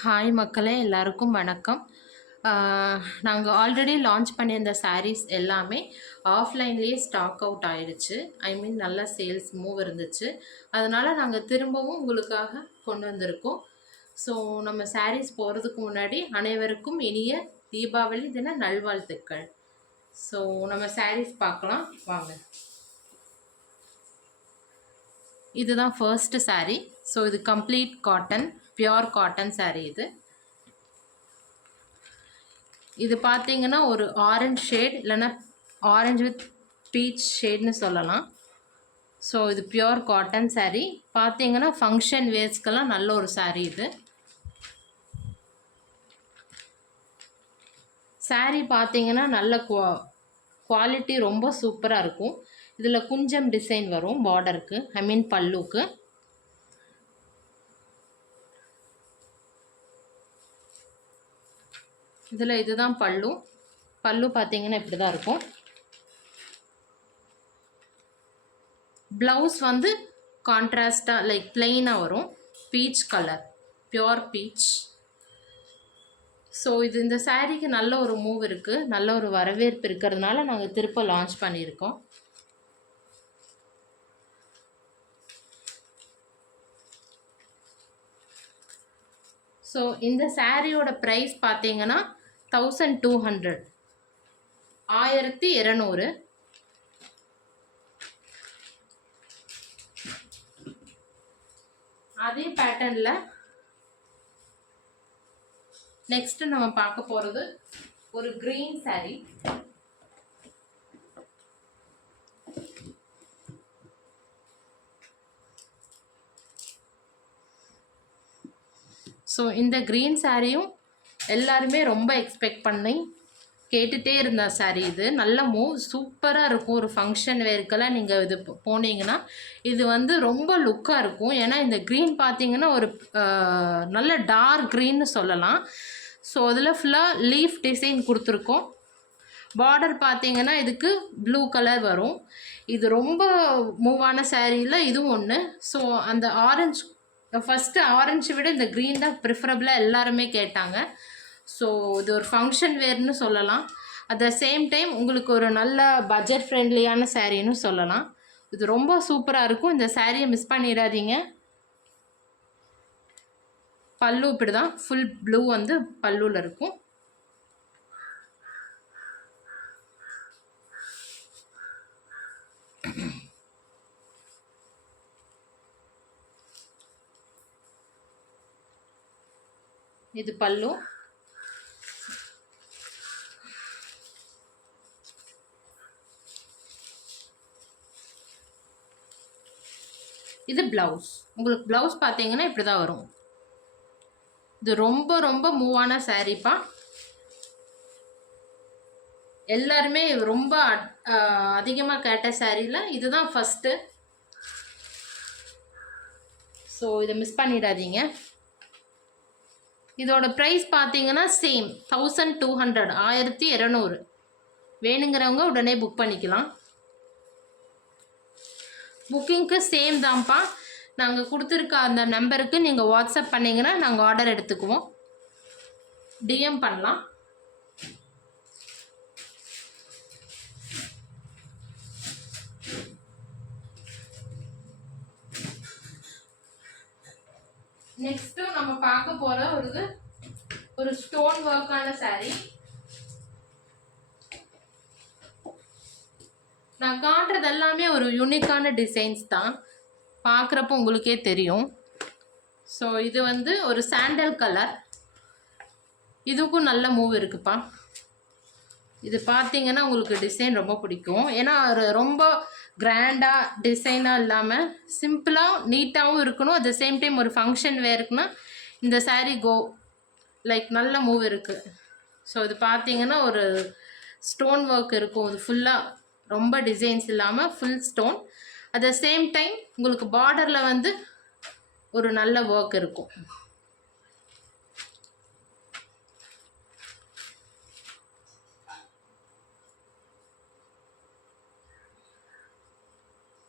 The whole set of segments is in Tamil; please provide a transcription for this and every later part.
ஹாய் மக்களே, எல்லாருக்கும் வணக்கம். நாங்கள் ஆல்ரெடி லான்ச் பண்ணியிருந்த சாரீஸ் எல்லாமே ஆஃப்லைன்லேயே ஸ்டாக் அவுட் ஆயிடுச்சு. ஐ மீன் நல்ல சேல்ஸ் மூவ் இருந்துச்சு. அதனால் நாங்கள் திரும்பவும் உங்களுக்காக கொண்டு வந்திருக்கோம். ஸோ நம்ம சாரீஸ் போகிறதுக்கு முன்னாடி அனைவருக்கும் இனிய தீபாவளி தின நல்வாழ்த்துக்கள். ஸோ நம்ம சாரீஸ் பார்க்கலாம் வாங்க. இதுதான் ஃபர்ஸ்ட் சாரீ. ஸோ இது complete cotton, pure cotton sari. இது பார்த்தீங்கன்னா ஒரு ஆரஞ்ச் ஷேட், இல்லைன்னா ஆரஞ்சு வித் பீச் ஷேட்னு சொல்லலாம். ஸோ இது பியோர் காட்டன் சாரீ. பார்த்தீங்கன்னா ஃபங்க்ஷன் வேர்ஸ்க்கெல்லாம் நல்ல ஒரு சாரீ. இது சாரீ பார்த்தீங்கன்னா நல்ல குவாலிட்டி ரொம்ப சூப்பராக இருக்கும். இதில் குஞ்சம் டிசைன் வரும் பார்டருக்கு, ஐ மீன் பல்லுக்கு. இதில் இதுதான் பல்லு. பல்லு பார்த்தீங்கன்னா இப்படி தான் இருக்கும். ப்ளவுஸ் வந்து கான்ட்ராஸ்டாக லைக் பிளெயினாக வரும், peach colour, pure beach. So இது இந்த சாரீக்கு நல்ல ஒரு மூவ் இருக்குது, நல்ல ஒரு வரவேற்பு இருக்கிறதுனால நாங்கள் திருப்ப லான்ச் பண்ணியிருக்கோம். ஸோ இந்த சாரியோட ப்ரைஸ் பார்த்தீங்கன்னா 1200, 1200. அதே பேட்டர்னில் நெக்ஸ்ட் நம்ம பார்க்க போகிறது ஒரு க்ரீன் சாரீ. ஸோ இந்த க்ரீன் சாரியும் எல்லாருமே ரொம்ப எக்ஸ்பெக்ட் பண்ணி கேட்டுகிட்டே இருந்த சாரீ. இது நல்ல மூவ், சூப்பராக இருக்கும். ஒரு ஃபங்க்ஷன் வேர்க்கெல்லாம் நீங்கள் இது போனீங்கன்னா இது வந்து ரொம்ப லுக்காக இருக்கும். ஏன்னா இந்த க்ரீன் பார்த்தீங்கன்னா ஒரு நல்ல டார்க் க்ரீன்னு சொல்லலாம். ஸோ அதில் ஃபுல்லாக லீஃப் டிசைன் கொடுத்துருக்கோம். பார்டர் பார்த்தீங்கன்னா இதுக்கு ப்ளூ கலர் வரும். இது ரொம்ப மூவான சாரியில் இதுவும் ஒன்று. ஸோ அந்த ஆரஞ்சு, ஃபஸ்ட்டு ஆரஞ்சு விட இந்த க்ரீன் தான் ப்ரிஃபரபிளாக எல்லாருமே கேட்டாங்க. ஸோ இது ஒரு ஃபங்க்ஷன் வேர்னு சொல்லலாம். அட் த சேம் டைம் உங்களுக்கு ஒரு நல்ல பட்ஜெட் ஃப்ரெண்ட்லியான சாரீன்னு சொல்லலாம். இது ரொம்ப சூப்பராக இருக்கும். இந்த சாரியை மிஸ் பண்ணிடாதீங்க. பல்லு இப்படி தான், ஃபுல் ப்ளூ வந்து பல்லுவில் இருக்கும். இது பல்லு. இது ப்ளவுஸ். உங்களுக்கு ப்ளவுஸ் பார்த்தீங்கன்னா இப்படி தான் வரும். இது ரொம்ப ரொம்ப மூவான சாரீப்பா. எல்லாருமே ரொம்ப அதிகமாக கேட்ட சாரியில் இதுதான் ஃபஸ்ட்டு. ஸோ இதை மிஸ் பண்ணிடாதீங்க. இதோட ப்ரைஸ் பார்த்தீங்கன்னா சேம் 1200, 1200. வேணுங்கிறவங்க உடனே புக் பண்ணிக்கலாம். புக்கிங்க்கு சேம் தான்ப்பா. நாங்கள் கொடுத்துருக்க அந்த நம்பருக்கு நீங்கள் வாட்ஸ்அப் பண்ணிங்கன்னா நாங்கள் ஆர்டர் எடுத்துக்குவோம். டிஎம் பண்ணலாம். நெக்ஸ்ட்டு நம்ம பார்க்க போகிற ஒரு ஸ்டோன் ஒர்க்கான சாரீ. நான் காட்டுறது எல்லாமே ஒரு யூனிக்கான டிசைன்ஸ் தான், பார்க்குறப்போ உங்களுக்கே தெரியும். ஸோ இது வந்து ஒரு சாண்டல் கலர். இதுக்கும் நல்ல மூவ் இருக்குப்பா. இது பார்த்தீங்கன்னா உங்களுக்கு டிசைன் ரொம்ப பிடிக்கும். ஏன்னா ஒரு ரொம்ப கிராண்டாக டிசைனாக இல்லாமல் சிம்பிளாக நீட்டாகவும் இருக்கணும். அட் த சேம் டைம் ஒரு ஃபங்க்ஷன் வேருக்குன்னா இந்த சாரீ லைக் நல்ல மூவ் இருக்குது. ஸோ இது பார்த்தீங்கன்னா ஒரு ஸ்டோன் ஒர்க் இருக்கும். இது ஃபுல்லாக ரொம்ப டிசைன்ஸ் இல்லாமல் full stone. At the same time உங்களுக்கு பார்டரில் வந்து ஒரு நல்ல ஒர்க் இருக்கும்.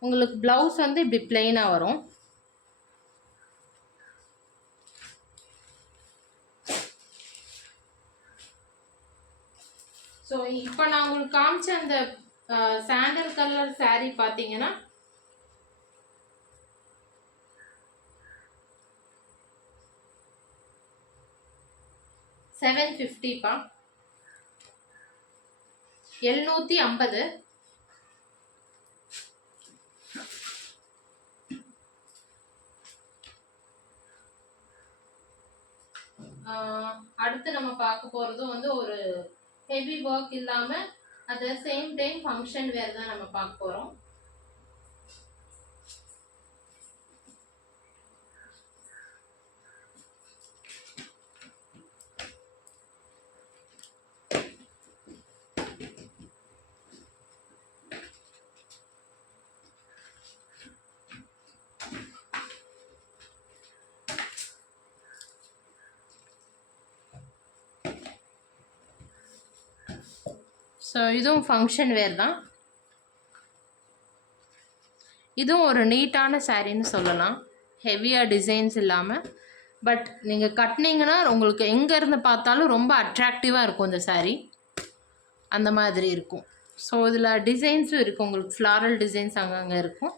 உங்களுக்கு ப்ளவுஸ் வந்து இப்படி பிளெயினாக வரும். ஸோ இப்போ நான் உங்களுக்கு காமிச்ச அந்த சாண்டல் கலர் saree பார்த்தீங்கன்னா $750 750. அடுத்து நம்ம பார்க்க போகிறது வந்து ஒரு ஹெவி ஒர்க் இல்லாமல் at the same time function வேர் தான் நம்ம பார்க்க போகிறோம். ஸோ இதுவும் ஃபங்க்ஷன் வேர் தான். இதுவும் ஒரு நீட்டான சாரின்னு சொல்லலாம், ஹெவியாக டிசைன்ஸ் இல்லாமல். பட் நீங்கள் கட்டினீங்கன்னா உங்களுக்கு எங்கேருந்து பார்த்தாலும் ரொம்ப அட்ராக்டிவாக இருக்கும் இந்த சாரீ, அந்த மாதிரி இருக்கும். ஸோ இதில் டிசைன்ஸும் இருக்கும், உங்களுக்கு ஃப்ளாரல் டிசைன்ஸ் அங்கங்கே இருக்கும்.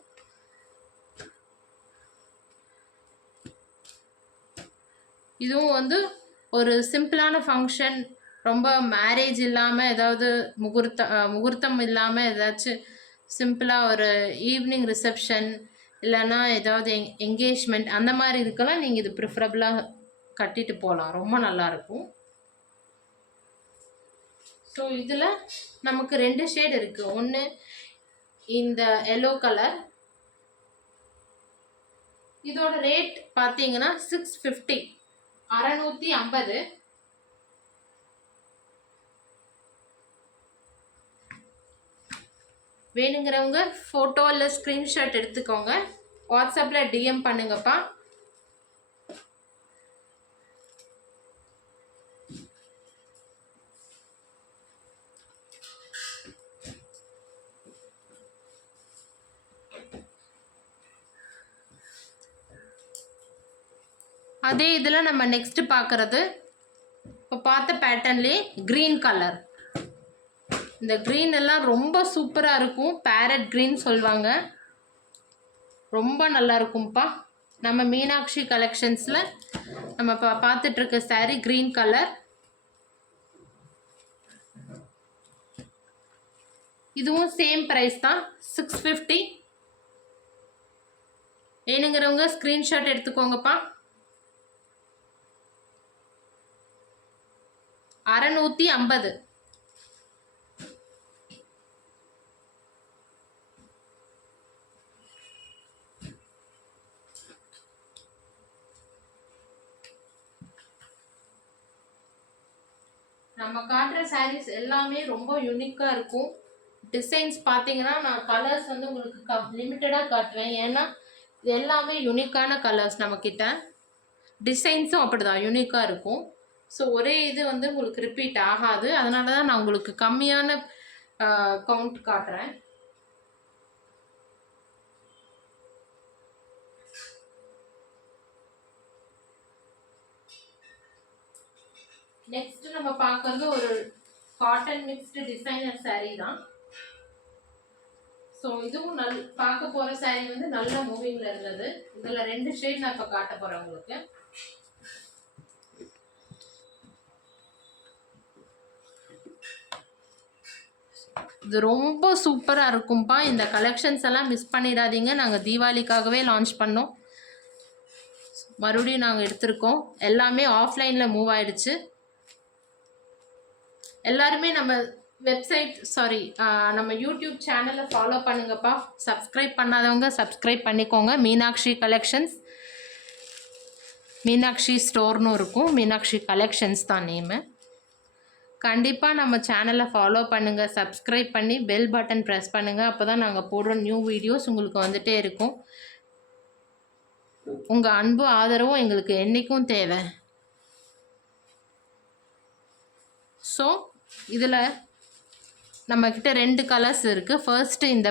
இதுவும் வந்து ஒரு சிம்பிளான ஃபங்க்ஷன், ரொம்ப மேரேஜ் இல்லாமல் ஏதாவது முகூர்த்தம் இல்லாமல் ஏதாச்சும் சிம்பிளாக ஒரு ஈவினிங் ரிசப்ஷன் இல்லைன்னா ஏதாவது என்கேஜ்மெண்ட் அந்த மாதிரி இருக்கலாம், நீங்கள் இது ப்ரிஃபரபுளாக கட்டிட்டு போகலாம், ரொம்ப நல்லாயிருக்கும். ஸோ இதில் நமக்கு 2 ஷேட் இருக்குது. ஒன்று இந்த எல்லோ கலர், இதோட ரேட் பார்த்தீங்கன்னா 650 650. வேணுங்கிறவங்க ஃபோட்டோ இல்லை ஸ்க்ரீன்ஷாட் எடுத்துக்கோங்க, வாட்ஸ்அப்பில் டிஎம் பண்ணுங்கப்பா. அதே இதில் நம்ம நெக்ஸ்ட்டு பார்க்குறது இப்போ பார்த்த பேட்டர்ன்லேயே க்ரீன் கலர். இந்த க்ரீன் எல்லாம் ரொம்ப சூப்பராக இருக்கும், பேரட் க்ரீன் சொல்லுவாங்க, ரொம்ப நல்லா இருக்கும்ப்பா. நம்ம மீனாட்சி கலெக்ஷன்ஸில் நம்ம பார்த்துட்ருக்க சாரீ க்ரீன் கலர். இதுவும் சேம் ப்ரைஸ் தான், 650. வேணுங்கிறவங்க ஸ்க்ரீன்ஷாட் எடுத்துக்கோங்கப்பா. 650. நம்ம காட்டுற சாரீஸ் எல்லாமே ரொம்ப யூனிக்காக இருக்கும். டிசைன்ஸ் பார்த்தீங்கன்னா நான் கலர்ஸ் வந்து உங்களுக்கு லிமிட்டடாக காட்டுவேன், ஏன்னா இது எல்லாமே யூனிக்கான கலர்ஸ் நம்மக்கிட்ட. டிசைன்ஸும் அப்படி தான் யூனிக்காக இருக்கும். ஸோ ஒரே இது வந்து உங்களுக்கு ரிப்பீட் ஆகாது, அதனால தான் நான் உங்களுக்கு கம்மியான கவுண்ட் காட்டுறேன். நெக்ஸ்ட் நம்ம பார்க்கறது ஒரு காட்டன் மிக்ஸ்டு டிசைனர் சாரீ தான். ஸோ இதுவும் பார்க்க போகிற சாரீ வந்து நல்ல மூவிங்கில் இருந்தது. இதில் 2 ஷேட் நான் இப்போ காட்ட போகிறேன் உங்களுக்கு. இது ரொம்ப சூப்பராக இருக்கும்ப்பா. இந்த கலெக்ஷன்ஸ் எல்லாம் மிஸ் பண்ணிடாதீங்க. நாங்கள் தீபாவளிக்காகவே லான்ச் பண்ணோம், மறுபடியும் நாங்கள் எடுத்திருக்கோம். எல்லாமே ஆஃப்லைனில் மூவ் ஆயிடுச்சு. எல்லாருமே நம்ம வெப்சைட் நம்ம யூடியூப் சேனலை ஃபாலோ பண்ணுங்கப்பா. சப்ஸ்கிரைப் பண்ணாதவங்க சப்ஸ்கிரைப் பண்ணிக்கோங்க. மீனாட்சி கலெக்ஷன்ஸ், மீனாட்சி ஸ்டோர்னு இருக்கும், மீனாட்சி கலெக்ஷன்ஸ் தான் நேமு. கண்டிப்பாக நம்ம சேனலை ஃபாலோ பண்ணுங்கள், சப்ஸ்கிரைப் பண்ணி பெல் பட்டன் ப்ரெஸ் பண்ணுங்கள். அப்போ தான் நாங்கள் போடுற நியூ வீடியோஸ் உங்களுக்கு வந்துகிட்டே இருக்கும். உங்கள் அன்பு ஆதரவும் எங்களுக்கு என்றைக்கும் தேவை. ஸோ இதில் நம்மக்கிட்ட 2 கலர்ஸ் இருக்குது. ஃபர்ஸ்ட்டு இந்த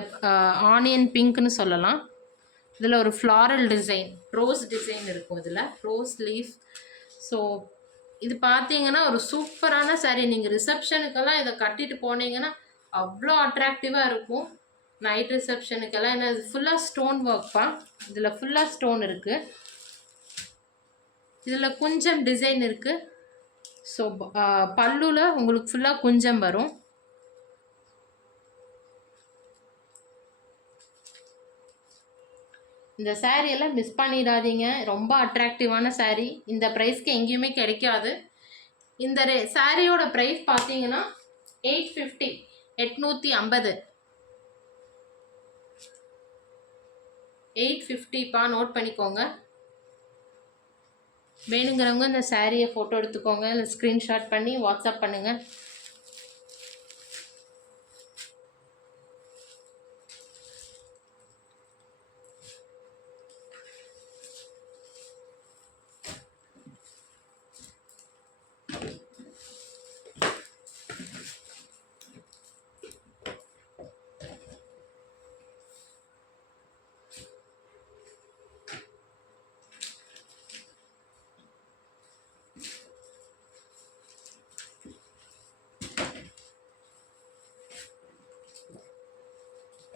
ஆனியன் பிங்க்னு சொல்லலாம். இதில் ஒரு ஃப்ளாரல் டிசைன், ரோஸ் டிசைன் இருக்கும். இதில் ரோஸ் லீஃப். ஸோ இது பார்த்தீங்கன்னா ஒரு சூப்பரான சாரீ. நீங்கள் ரிசப்ஷனுக்கெல்லாம் இதை கட்டிட்டு போனீங்கன்னா அவ்வளோ அட்ராக்டிவாக இருக்கும். நைட் ரிசப்ஷனுக்கெல்லாம் என்ன இது ஃபுல்லாக ஸ்டோன் ஒர்க்ப்பா. இதில் ஃபுல்லாக ஸ்டோன் இருக்குது. இதில் குஞ்சம் டிசைன் இருக்குது. ஸோ பல்லுல உங்களுக்கு ஃபுல்லாக குஞ்சம் வரும். இந்த சாரியெல்லாம் மிஸ் பண்ணிடாதீங்க. ரொம்ப அட்ராக்டிவான சாரீ. இந்த ப்ரைஸ்க்கு எங்கேயுமே கிடைக்காது. இந்த சாரியோட ப்ரைஸ் பார்த்தீங்கன்னா 850, 850, 850பா. நோட் பண்ணிக்கோங்க. வேணுங்கிறவங்க இந்த சாரியை ஃபோட்டோ எடுத்துக்கோங்க, இல்லை ஸ்க்ரீன்ஷாட் பண்ணி வாட்ஸ்அப் பண்ணுங்கள்.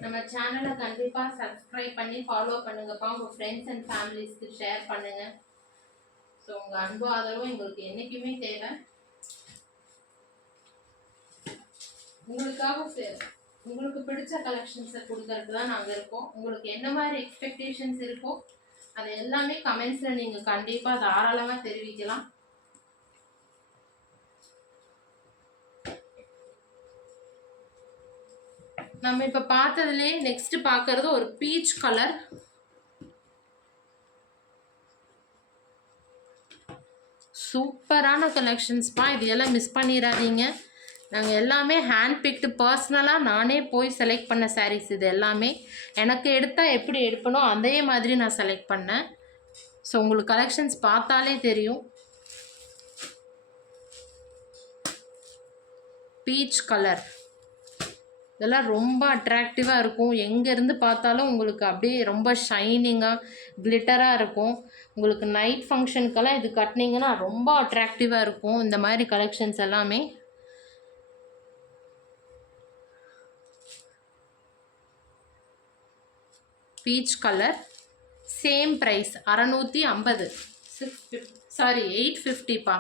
நம்ம சேனலை கண்டிப்பாக சப்ஸ்கிரைப் பண்ணி ஃபாலோ பண்ணுங்கப்பா. உங்கள் ஃப்ரெண்ட்ஸ் அண்ட் ஃபேமிலிஸ்க்கு ஷேர் பண்ணுங்கள். ஸோ உங்கள் அன்பு ஆதரவும் எங்களுக்கு என்றைக்குமே தேவை. உங்களுக்காக உங்களுக்கு பிடிச்ச கலெக்ஷன்ஸை கொடுக்கறதுக்கு தான் நாங்கள் இருக்கோம். உங்களுக்கு என்ன மாதிரி எக்ஸ்பெக்டேஷன்ஸ் இருக்கோ அது எல்லாமே கமெண்ட்ஸில் நீங்கள் கண்டிப்பாக தாராளமாக தெரிவிக்கலாம். நம்ம இப்போ பார்த்ததுலேயே நெக்ஸ்ட் பார்க்கறது ஒரு பீச் கலர். சூப்பரான கலெக்ஷன்ஸ்ப்பா. இது எல்லாம் மிஸ் பண்ணிடாதீங்க. நாங்கள் எல்லாமே ஹேண்ட் பிக்டு பர்சனலாக நானே போய் செலக்ட் பண்ண சாரீஸ். இது எல்லாமே எனக்கு எடுத்தால் எப்படி எடுப்பனோ அதே மாதிரி நான் செலக்ட் பண்ணேன். ஸோ உங்களுக்கு கலெக்ஷன்ஸ் பார்த்தாலே தெரியும். பீச் கலர் இதெல்லாம் ரொம்ப அட்ராக்டிவாக இருக்கும். எங்கேருந்து பார்த்தாலும் உங்களுக்கு அப்படியே ரொம்ப ஷைனிங்காக கிளிட்டராக இருக்கும். உங்களுக்கு நைட் ஃபங்க்ஷனுக்கெல்லாம் இது கட்டினீங்கன்னா ரொம்ப அட்ராக்டிவாக இருக்கும். இந்த மாதிரி கலெக்ஷன்ஸ் எல்லாமே பீச் கலர். சேம் ப்ரைஸ் 650, 850பா.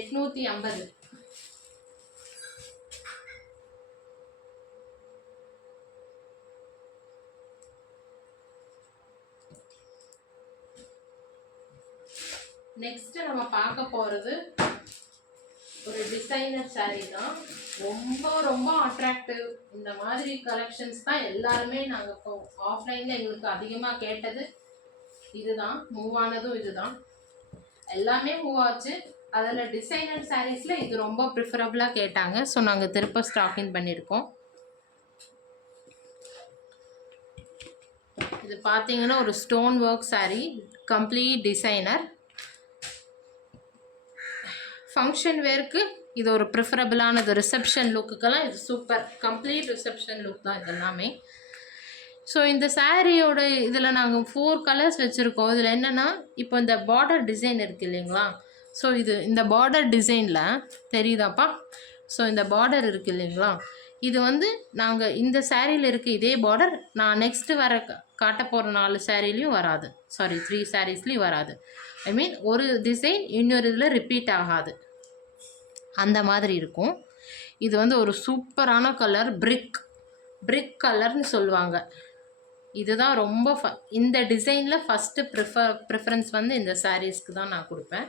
850. நெக்ஸ்ட் நம்ம பார்க்க போகிறது ஒரு டிசைனர் சாரீ தான். ரொம்ப ரொம்ப அட்ராக்டிவ். இந்த மாதிரி கலெக்ஷன்ஸ் தான் எல்லாருமே நாங்கள் இப்போ ஆஃப்லைனில் எங்களுக்கு அதிகமாக கேட்டது. இதுதான் மூவ் ஆனதும். இதுதான் எல்லாமே மூவ் ஆச்சு. அதில் டிசைனர் சாரீஸில் இது ரொம்ப ப்ரிஃபரபுளாக கேட்டாங்க. ஸோ நாங்கள் திருப்ப ஸ்டாக்கிங் பண்ணியிருக்கோம். இது பார்த்தீங்கன்னா ஒரு stone work sari, complete designer. Function வேருக்கு இது ஒரு ப்ரிஃபரபிளானது. ரிசப்ஷன் லுக்குக்கெல்லாம் இது சூப்பர். கம்ப்ளீட் ரிசப்ஷன் லுக் தான் இதெல்லாமே. ஸோ இந்த சாரியோட இதில் நாங்கள் 4 கலர்ஸ் வச்சுருக்கோம். இதில் என்னென்னா இப்போ இந்த பார்டர் டிசைன் இருக்குது இல்லைங்களா. ஸோ இந்த பார்டர் டிசைனில் தெரியுதாப்பா. ஸோ இந்த பார்டர் இருக்குது இல்லைங்களா. இது வந்து நாங்கள் இந்த சாரியில் இருக்க இதே பார்டர் நான் நெக்ஸ்ட்டு வர காட்ட போகிற 4 சாரிலையும் வராது. 3 சாரீஸ்லேயும் வராது. ஐ மீன் ஒரு டிசைன் இன்னொரு இதில் ரிப்பீட் ஆகாது. அந்த மாதிரி இருக்கும். இது வந்து ஒரு சூப்பரான கலர். பிரிக் கலர்னு சொல்லுவாங்க. இதுதான் ரொம்ப இந்த டிசைனில் ஃபஸ்ட்டு ப்ரிஃபரன்ஸ் வந்து இந்த சாரீஸ்க்கு தான் நான் கொடுப்பேன்.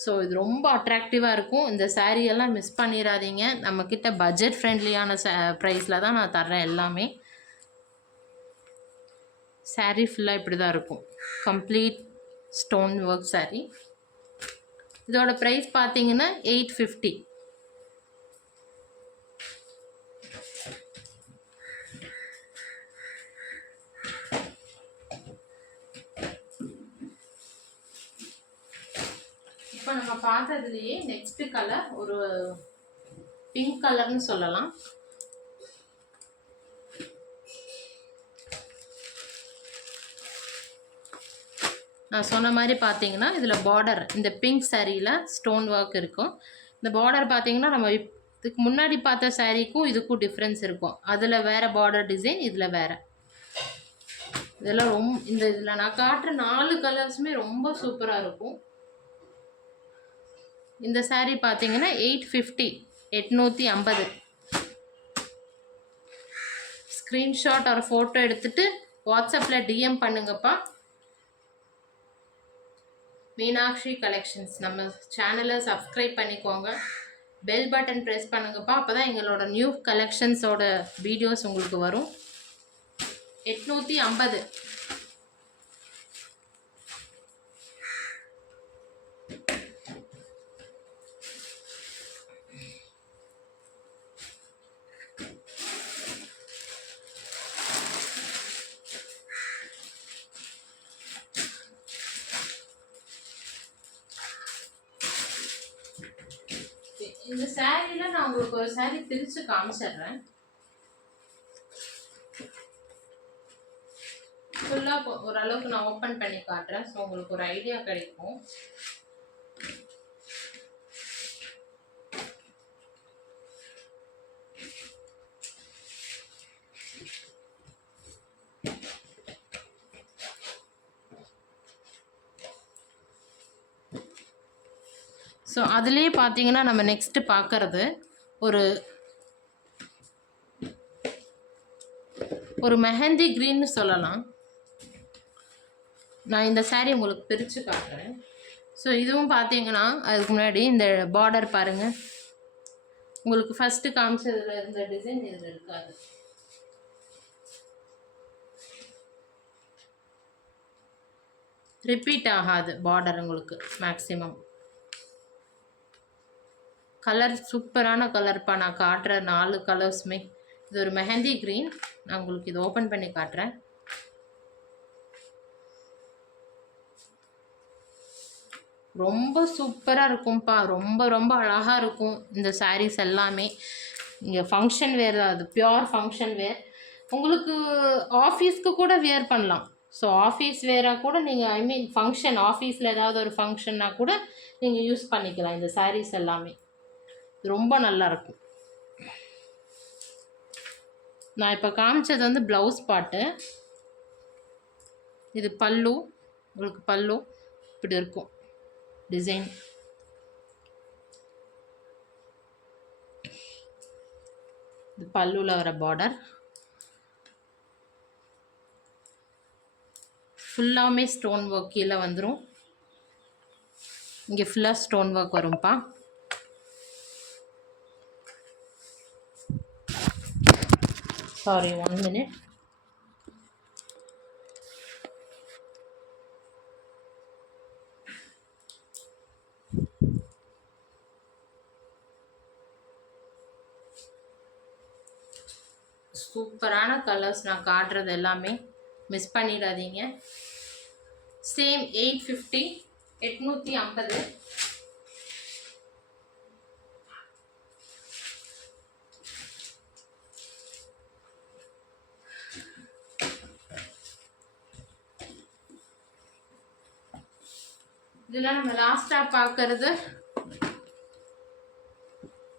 ஸோ இது ரொம்ப அட்ராக்டிவாக இருக்கும். இந்த சாரியெல்லாம் மிஸ் பண்ணிடாதீங்க. நம்மக்கிட்ட பட்ஜெட் ஃப்ரெண்ட்லியான ப்ரைஸில் தான் நான் தர்றேன் எல்லாமே. சாரீ ஃபுல்லாக இப்படி தான் இருக்கும். Complete stone work sari. இதோட ப்ரைஸ் பார்த்தீங்கன்னா 850. இப்போ நம்ம பார்த்ததுலேயே நெக்ஸ்ட் கலர் ஒரு பிங்க் கலர்னு சொல்லலாம். நான் சொன்ன மாதிரி பார்த்தீங்கன்னா இதில் பார்டர் இந்த பிங்க் சாரியில் ஸ்டோன் ஒர்க் இருக்கும். இந்த பார்டர் பார்த்தீங்கன்னா நம்ம இதுக்கு முன்னாடி பார்த்த சாரீக்கும் இதுக்கும் டிஃப்ரென்ஸ் இருக்கும். அதில் வேறு பார்டர் டிசைன், இதில் வேறு. இதெல்லாம் இதில் நான் காட்டுற 4 கலர்ஸுமே ரொம்ப சூப்பராக இருக்கும். இந்த சாரீ பார்த்தீங்கன்னா 850, 850. ஸ்க்ரீன்ஷாட் ஒரு ஃபோட்டோ எடுத்துகிட்டு வாட்ஸ்அப்பில் டிஎம் பண்ணுங்கப்பா. மீனாட்சி கலெக்ஷன்ஸ் நம்ம சேனலை சப்ஸ்கிரைப் பண்ணிக்கோங்க. பெல் பட்டன் ப்ரெஸ் பண்ணுங்கப்பா. அப்போ தான் எங்களோட நியூ கலெக்ஷன்ஸோட வீடியோஸ் உங்களுக்கு வரும். 850. இந்த சாரியில் நான் உங்களுக்கு ஒரு சாரி பிரித்து காமிச்சிடுறேன். ஃபுல்லாக ஓரளவுக்கு நான் ஓப்பன் பண்ணி காட்டுறேன். ஸோ உங்களுக்கு ஒரு ஐடியா கிடைக்கும். ஸோ அதுலேயே பார்த்தீங்கன்னா நம்ம நெக்ஸ்ட்டு பார்க்குறது ஒரு மெஹந்தி க்ரீன்னு சொல்லலாம். நான் இந்த சாரீ உங்களுக்கு பிரித்து காட்டுறேன். ஸோ இதுவும் பார்த்தீங்கன்னா அதுக்கு முன்னாடி இந்த பார்டர் பாருங்கள். உங்களுக்கு ஃபஸ்ட்டு காமிச்சதில் இருந்த டிசைன் இதில் இருக்காது. ரிப்பீட் ஆகாது பார்டர் உங்களுக்கு மேக்ஸிமம். கலர் சூப்பரான கலர்ப்பா. நான் காட்டுற 4 கலர்ஸுமே. இது ஒரு மெஹந்தி க்ரீன். நான் உங்களுக்கு இது ஓப்பன் பண்ணி காட்டுறேன். ரொம்ப சூப்பராக இருக்கும்ப்பா. ரொம்ப ரொம்ப அழகாக இருக்கும் இந்த சாரீஸ் எல்லாமே. இங்கே ஃபங்க்ஷன் வேர் தான், அது பியோர் ஃபங்க்ஷன் வேர். உங்களுக்கு ஆஃபீஸ்க்கு கூட வியர் பண்ணலாம். ஸோ ஆஃபீஸ் வேராக கூட நீங்கள் ஃபங்க்ஷன் ஆஃபீஸில் ஏதாவது ஒரு ஃபங்க்ஷன்னா கூட நீங்கள் யூஸ் பண்ணிக்கலாம் இந்த சாரீஸ் எல்லாமே. ரொம்ப நல்லாயிருக்கும். நான் இப்போ காமிச்சது வந்து ப்ளவுஸ் பாட்டு. இது பல்லு. உங்களுக்கு பல்லு இப்படி இருக்கும் டிசைன். இது பல்லுவில் வர பார்டர். ஃபுல்லாமே ஸ்டோன் ஒர்க் கீழே வந்துடும். இங்கே ஃபுல்லாக ஸ்டோன் ஒர்க் வரும்ப்பா. Sorry, 1 minute. சூப்பரான கலர்ஸ் நான் காட்டுறது எல்லாமே மிஸ் பண்ணிடாதீங்க. சேம் 850, 850. இதில் நம்ம லாஸ்ட்டாக பார்க்கறது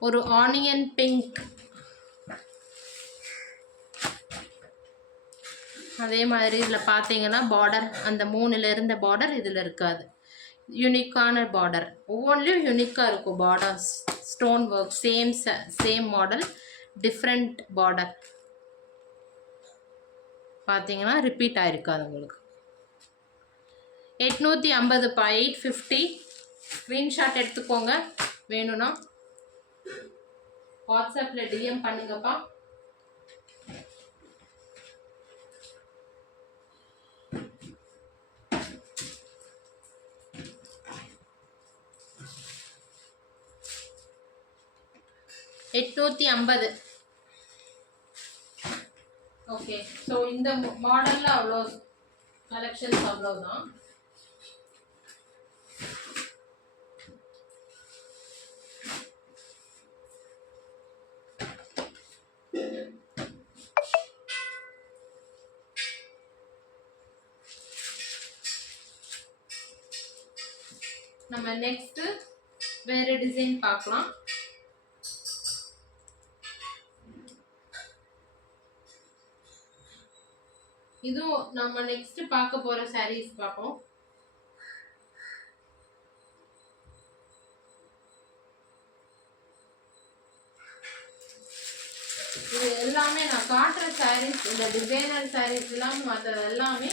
ஒரு ஆனியன் பிங்க். அதே மாதிரி இதில் பார்த்தீங்கன்னா பார்டர் அந்த 3ல் இருந்த பார்டர் இதில் இருக்காது. யூனிக்கான பார்டர். ஒவ்வொன்றிலையும் யூனிக்காக இருக்கும் border. Stone work same model, different border. பார்த்தீங்கன்னா ரிப்பீட் ஆகிருக்காது உங்களுக்கு. 850 850. ஸ்க்ரீன்ஷாட் எடுத்துக்கோங்க. வேணும்னா வாட்ஸ்அப்பில் டிஎம் பண்ணுங்கப்பா. $850. ஓகே. ஸோ இந்த மாடலில் அவ்வளோ கலெக்ஷன்ஸ் அவ்வளோதான். நம்ம நெக்ஸ்ட் வேற டிசைன் பார்க்கலாம். இதுவும் நம்ம நெக்ஸ்ட் பார்க்க போற சாரீஸ் பார்ப்போம். இது எல்லாமே நான் காட்டுற சாரீஸ், இந்த டிசைனர் சாரீஸ் எல்லாம் மற்ற எல்லாமே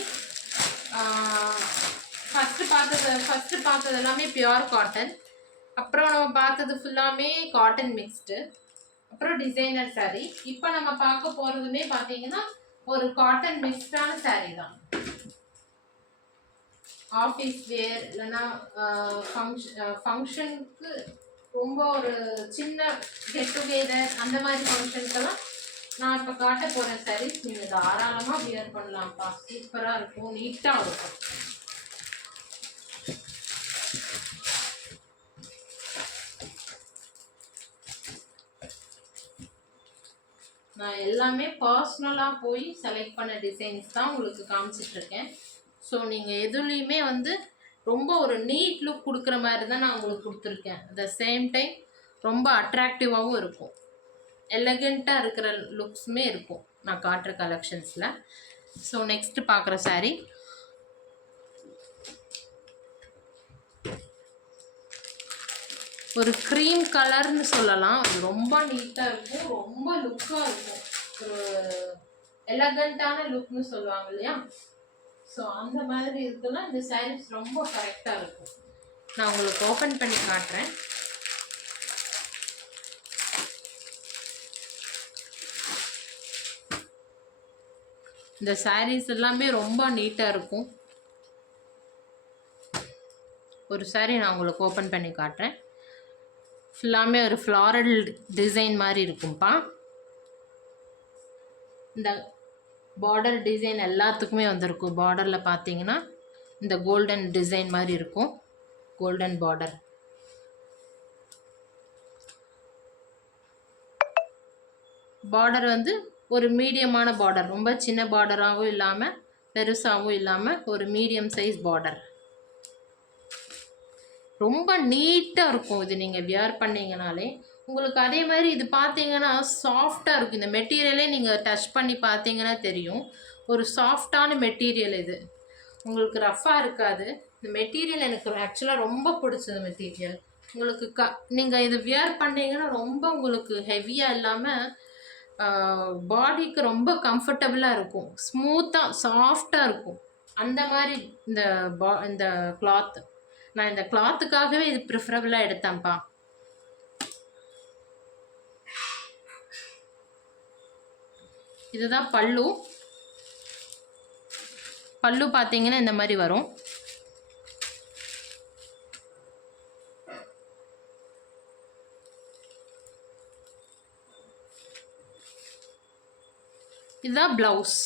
ஃபர்ஸ்ட் பார்த்தது எல்லாமே பியூர் காட்டன். அப்புறம் நம்ம பார்த்தது ஃபுல்லாமே காட்டன் மிக்ஸ்டு. அப்புறம் டிசைனர் சாரீ. இப்போ நம்ம பார்க்க போறதுமே பார்த்தீங்கன்னா ஒரு காட்டன் மிக்ஸ்டான சாரீ தான். ஆஃபீஸ் வேர் இல்லைன்னா ஃபங்க்ஷனுக்கு ரொம்ப ஒரு சின்ன கெட் டுகெதர் அந்த மாதிரி ஃபங்க்ஷனுக்கெல்லாம் நான் இப்போ காட்ட போகிற சாரீஸ் நீங்கள் தாராளமாக வியர் பண்ணலாம்ப்பா. சூப்பராக இருக்கும், நீட்டாக இருக்கும். நான் எல்லாமே பர்சனலாக போய் செலக்ட் பண்ண டிசைன்ஸ் தான் உங்களுக்கு காமிச்சிட்ருக்கேன். ஸோ நீங்கள் எதுலேயுமே வந்து ரொம்ப ஒரு நீட் லுக் கொடுக்குற மாதிரி தான் நான் உங்களுக்கு கொடுத்துருக்கேன். அட் த சேம் டைம் ரொம்ப அட்ராக்டிவாகவும் இருக்கும், எலகண்ட்டாக இருக்கிற லுக்ஸுமே இருக்கும் நான் காட்டுற கலெக்ஷன்ஸில். ஸோ நெக்ஸ்ட்டு பார்க்குற சாரீ ஒரு க்ரீம் கலர்னு சொல்லலாம். அது ரொம்ப நீட்டாக இருக்கும், ரொம்ப லுக்காக இருக்கும், ஒரு எலகண்ட்டான லுக்னு சொல்லுவாங்க இல்லையா. ஸோ அந்த மாதிரி இருக்குன்னா இந்த சாரீஸ் ரொம்ப கரெக்டாக இருக்கும். நான் உங்களுக்கு ஓப்பன் பண்ணி காட்டுறேன். இந்த சாரீஸ் எல்லாமே ரொம்ப நீட்டாக இருக்கும். ஒரு சாரீ நான் உங்களுக்கு ஓப்பன் பண்ணி காட்டுறேன். ஃபுல்லாமே ஒரு ஃப்ளாரல் டிசைன் மாதிரி இருக்கும்ப்பா. இந்த பார்டர் டிசைன் எல்லாத்துக்குமே வந்திருக்கும். பார்டரில் பார்த்தீங்கன்னா இந்த கோல்டன் டிசைன் மாதிரி இருக்கும், கோல்டன் பார்டர். பார்டர் வந்து ஒரு மீடியமான பார்டர், ரொம்ப சின்ன பார்டராகவும் இல்லாமல் பெருசாகவும் இல்லாமல் ஒரு மீடியம் சைஸ் பார்டர். ரொம்ப நீட்டாக இருக்கும். இது நீங்கள் வியர் பண்ணிங்கனாலே உங்களுக்கு அதே மாதிரி இது பார்த்தீங்கன்னா சாஃப்டாக இருக்கும். இந்த மெட்டீரியலே நீங்கள் டச் பண்ணி பார்த்தீங்கன்னா தெரியும், ஒரு சாஃப்டான மெட்டீரியல். இது உங்களுக்கு ரஃப்பாக இருக்காது. இந்த மெட்டீரியல் எனக்கு ஆக்சுவலாக ரொம்ப பிடிச்சது மெட்டீரியல். உங்களுக்கு நீங்கள் இது வியர் பண்ணிங்கன்னா ரொம்ப உங்களுக்கு ஹெவியாக இல்லாமல் பாடிக்கு ரொம்ப கம்ஃபர்டபுளாக இருக்கும், ஸ்மூத்தாக சாஃப்டாக இருக்கும். அந்த மாதிரி இந்த கிளாத் நான் இந்த கிளாத்துக்காகவே இது ப்ரிஃபரபிளாக எடுத்தேன்ப்பா. இதுதான் பல்லு. பல்லு பார்த்தீங்கன்னா இந்த மாதிரி வரும். இதுதான் ப்ளவுஸ்.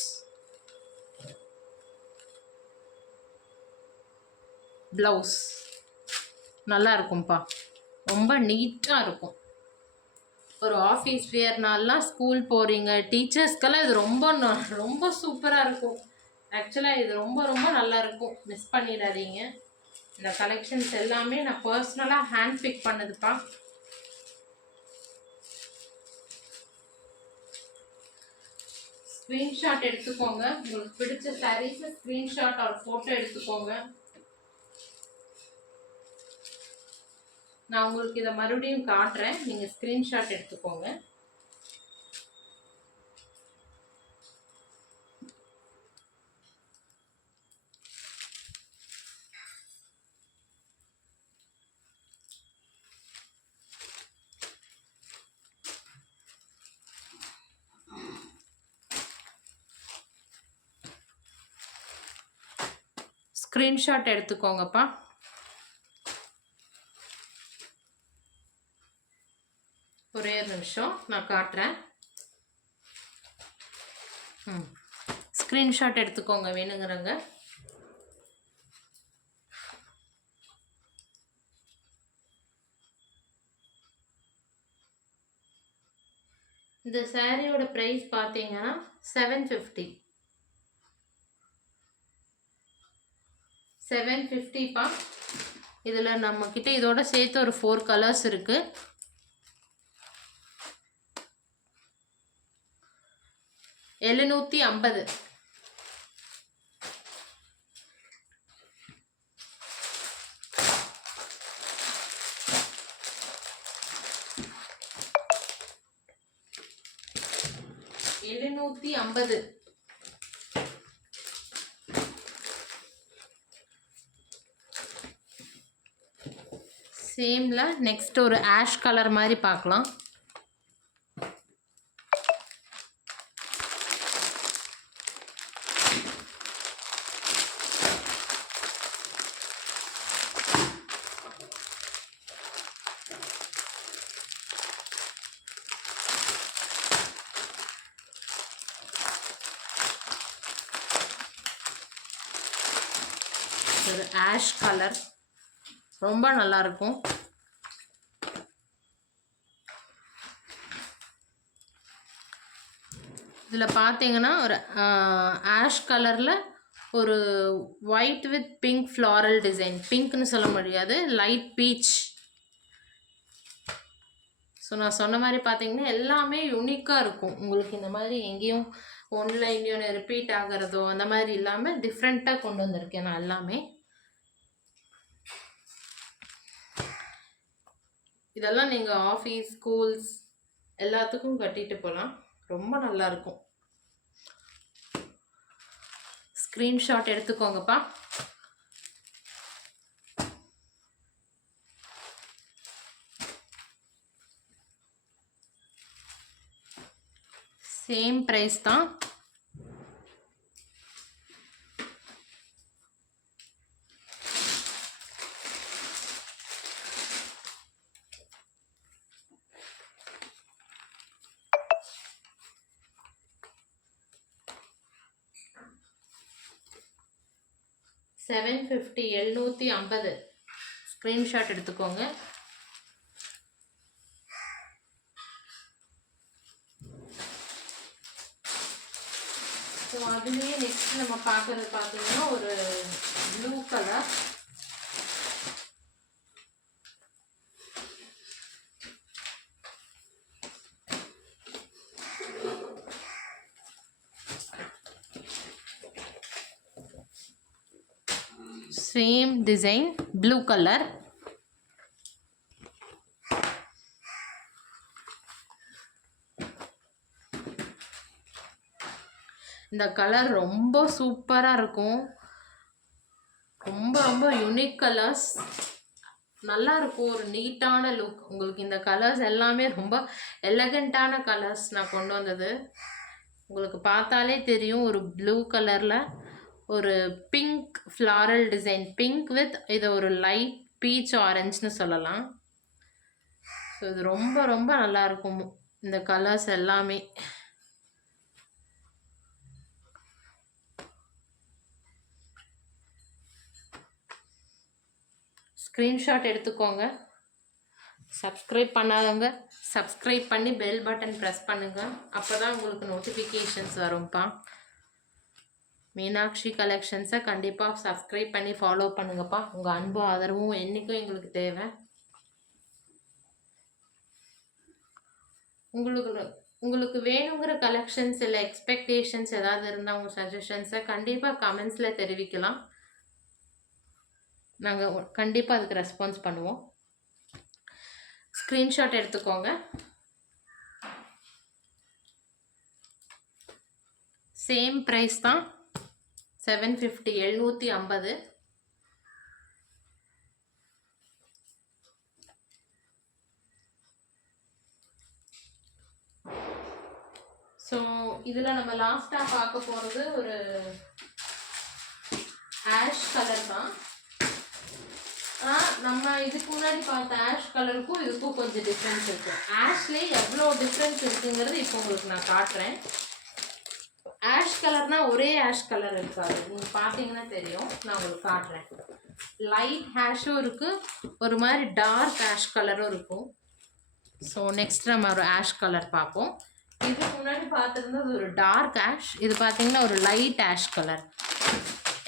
ப்ளவுஸ் நல்லா இருக்கும்ப்பா, ரொம்ப நீட்டாக இருக்கும். ஒரு ஆஃபீஸ் வியர்னாலாம் ஸ்கூல் போகிறீங்க டீச்சர்ஸ்க்கெல்லாம் இது ரொம்ப சூப்பராக இருக்கும். ஆக்சுவலாக இது ரொம்ப நல்லா இருக்கும், மிஸ் பண்ணிடாதீங்க. இந்த கலெக்ஷன்ஸ் எல்லாமே நான் பர்சனலாக ஹேண்ட் பிக் பண்ணதுப்பா. ஸ்க்ரீன்ஷாட் எடுத்துக்கோங்க, உங்களுக்கு பிடிச்ச சாரீஸை ஸ்க்ரீன்ஷாட் ஒரு ஃபோட்டோ எடுத்துக்கோங்க. நான் உங்களுக்கு இதை மறுபடியும் காட்டுறேன், நீங்கள் ஸ்க்ரீன்ஷாட் எடுத்துக்கோங்க. ஸ்க்ரீன்ஷாட் எடுத்துக்கோங்கப்பா. ஒரே நிமிஷம் நான் காட்டுறேன். ஸ்க்ரீன்ஷாட் எடுத்துக்கோங்க வேணுங்கிறங்க. இந்த சாரியோட ப்ரைஸ் பார்த்தீங்கன்னா 750. 750பா. இதில் நம்மக்கிட்ட இதோட சேர்த்து ஒரு 4 கலர்ஸ் இருக்குது. ₹750. சேம்ல நெக்ஸ்ட் ஒரு ஆஷ் கலர் மாதிரி பார்க்கலாம். ஒரு ஆஷ் கலர் ரொம்ப நல்லா இருக்கும். இதில் பார்த்தீங்கன்னா ஒரு ஆஷ் கலரில் ஒரு white with pink floral design. பிங்க்னு சொல்ல முடியாது, லைட் பீச். ஸோ நான் சொன்ன மாதிரி பார்த்தீங்கன்னா எல்லாமே யூனிக்காக இருக்கும். உங்களுக்கு இந்த மாதிரி எங்கேயும் ஒன்றில் இன்னொன்று ரிப்பீட் ஆகிறதோ அந்த மாதிரி இல்லாமல் டிஃப்ரெண்ட்டாக கொண்டு வந்திருக்கேன் நான் எல்லாமே. இதெல்லாம் நீங்கள் ஆஃபீஸ், ஸ்கூல்ஸ் எல்லாத்துக்கும் கட்டிட்டு போகலாம். ரொம்ப நல்லாயிருக்கும். ஸ்க்ரீன்ஷாட் எடுத்துக்கோங்கப்பா. சேம் ப்ரைஸ் தான். $750 750. ஸ்க்ரீன்ஷாட் எடுத்துக்கோங்க. ஸோ அதுலேயே நெக்ஸ்ட் நம்ம பார்க்குறது பார்த்தீங்கன்னா ஒரு blue colour. Same design, blue colour. இந்த கலர் ரொம்ப சூப்பராக இருக்கும். ரொம்ப ரொம்ப யூனிக் கலர்ஸ், நல்லா இருக்கும். ஒரு நீட்டான லுக். உங்களுக்கு இந்த கலர்ஸ் எல்லாமே ரொம்ப எலகண்ட்டான கலர்ஸ் நான் கொண்டு வந்தது. உங்களுக்கு பார்த்தாலே தெரியும். ஒரு ப்ளூ கலரில் ஒரு pink floral design. Pink with இது ஒரு லைட் பீச் ஆரஞ்சுன்னு சொல்லலாம். ஸோ இது ரொம்ப ரொம்ப நல்லாயிருக்கும் இந்த கலர்ஸ் எல்லாமே. ஸ்க்ரீன்ஷாட் எடுத்துக்கோங்க. சப்ஸ்கிரைப் பண்ணாதவங்க சப்ஸ்கிரைப் பண்ணி பெல் பட்டன் ப்ரெஸ் பண்ணுங்கள். அப்போ தான் உங்களுக்கு நோட்டிஃபிகேஷன்ஸ் வரும்ப்பா. மீனாட்சி கலெக்ஷன்ஸை கண்டிப்பாக சப்ஸ்கிரைப் பண்ணி ஃபாலோ பண்ணுங்கப்பா. உங்கள் அன்பு ஆதரவும் என்றைக்கும் எங்களுக்கு தேவை. உங்களுக்கு வேணுங்கிற கலெக்ஷன்ஸ் இல்லை எக்ஸ்பெக்டேஷன்ஸ் ஏதாவது இருந்தால் உங்கள் சஜஷன்ஸை கண்டிப்பாக கமெண்ட்ஸில் தெரிவிக்கலாம். நாங்கள் கண்டிப்பாக அதுக்கு ரெஸ்பான்ஸ் பண்ணுவோம். ஸ்க்ரீன்ஷாட் எடுத்துக்கோங்க. சேம் ப்ரைஸ் தான், $750 750. ஸோ இதில் நம்ம லாஸ்ட்டாக பார்க்க போகிறது ஒரு ஆஷ் கலர் தான். நம்ம இதுக்கு முன்னாடி பார்த்த ஆஷ் கலருக்கும் இதுக்கும் கொஞ்சம் டிஃப்ரென்ஸ் இருக்குது. ஆஷ்லேயே எவ்வளோ டிஃப்ரென்ஸ் இருக்குங்கிறது இப்போ உங்களுக்கு நான் காட்டுறேன். ஆஷ் கலர்னால் ஒரே ஆஷ் கலர் இருக்காது, நீங்கள் பார்த்தீங்கன்னா தெரியும். நான் உங்களுக்கு காட்டுறேன். லைட் ஆஷும் இருக்குது, ஒரு மாதிரி டார்க் ஆஷ் கலரும் இருக்கும். ஸோ நெக்ஸ்ட் நம்ம ஒரு ஆஷ் கலர் பார்ப்போம். இதுக்கு முன்னாடி பார்த்துருந்தது ஒரு டார்க் ஆஷ், இது பார்த்தீங்கன்னா ஒரு லைட் ஆஷ் கலர்.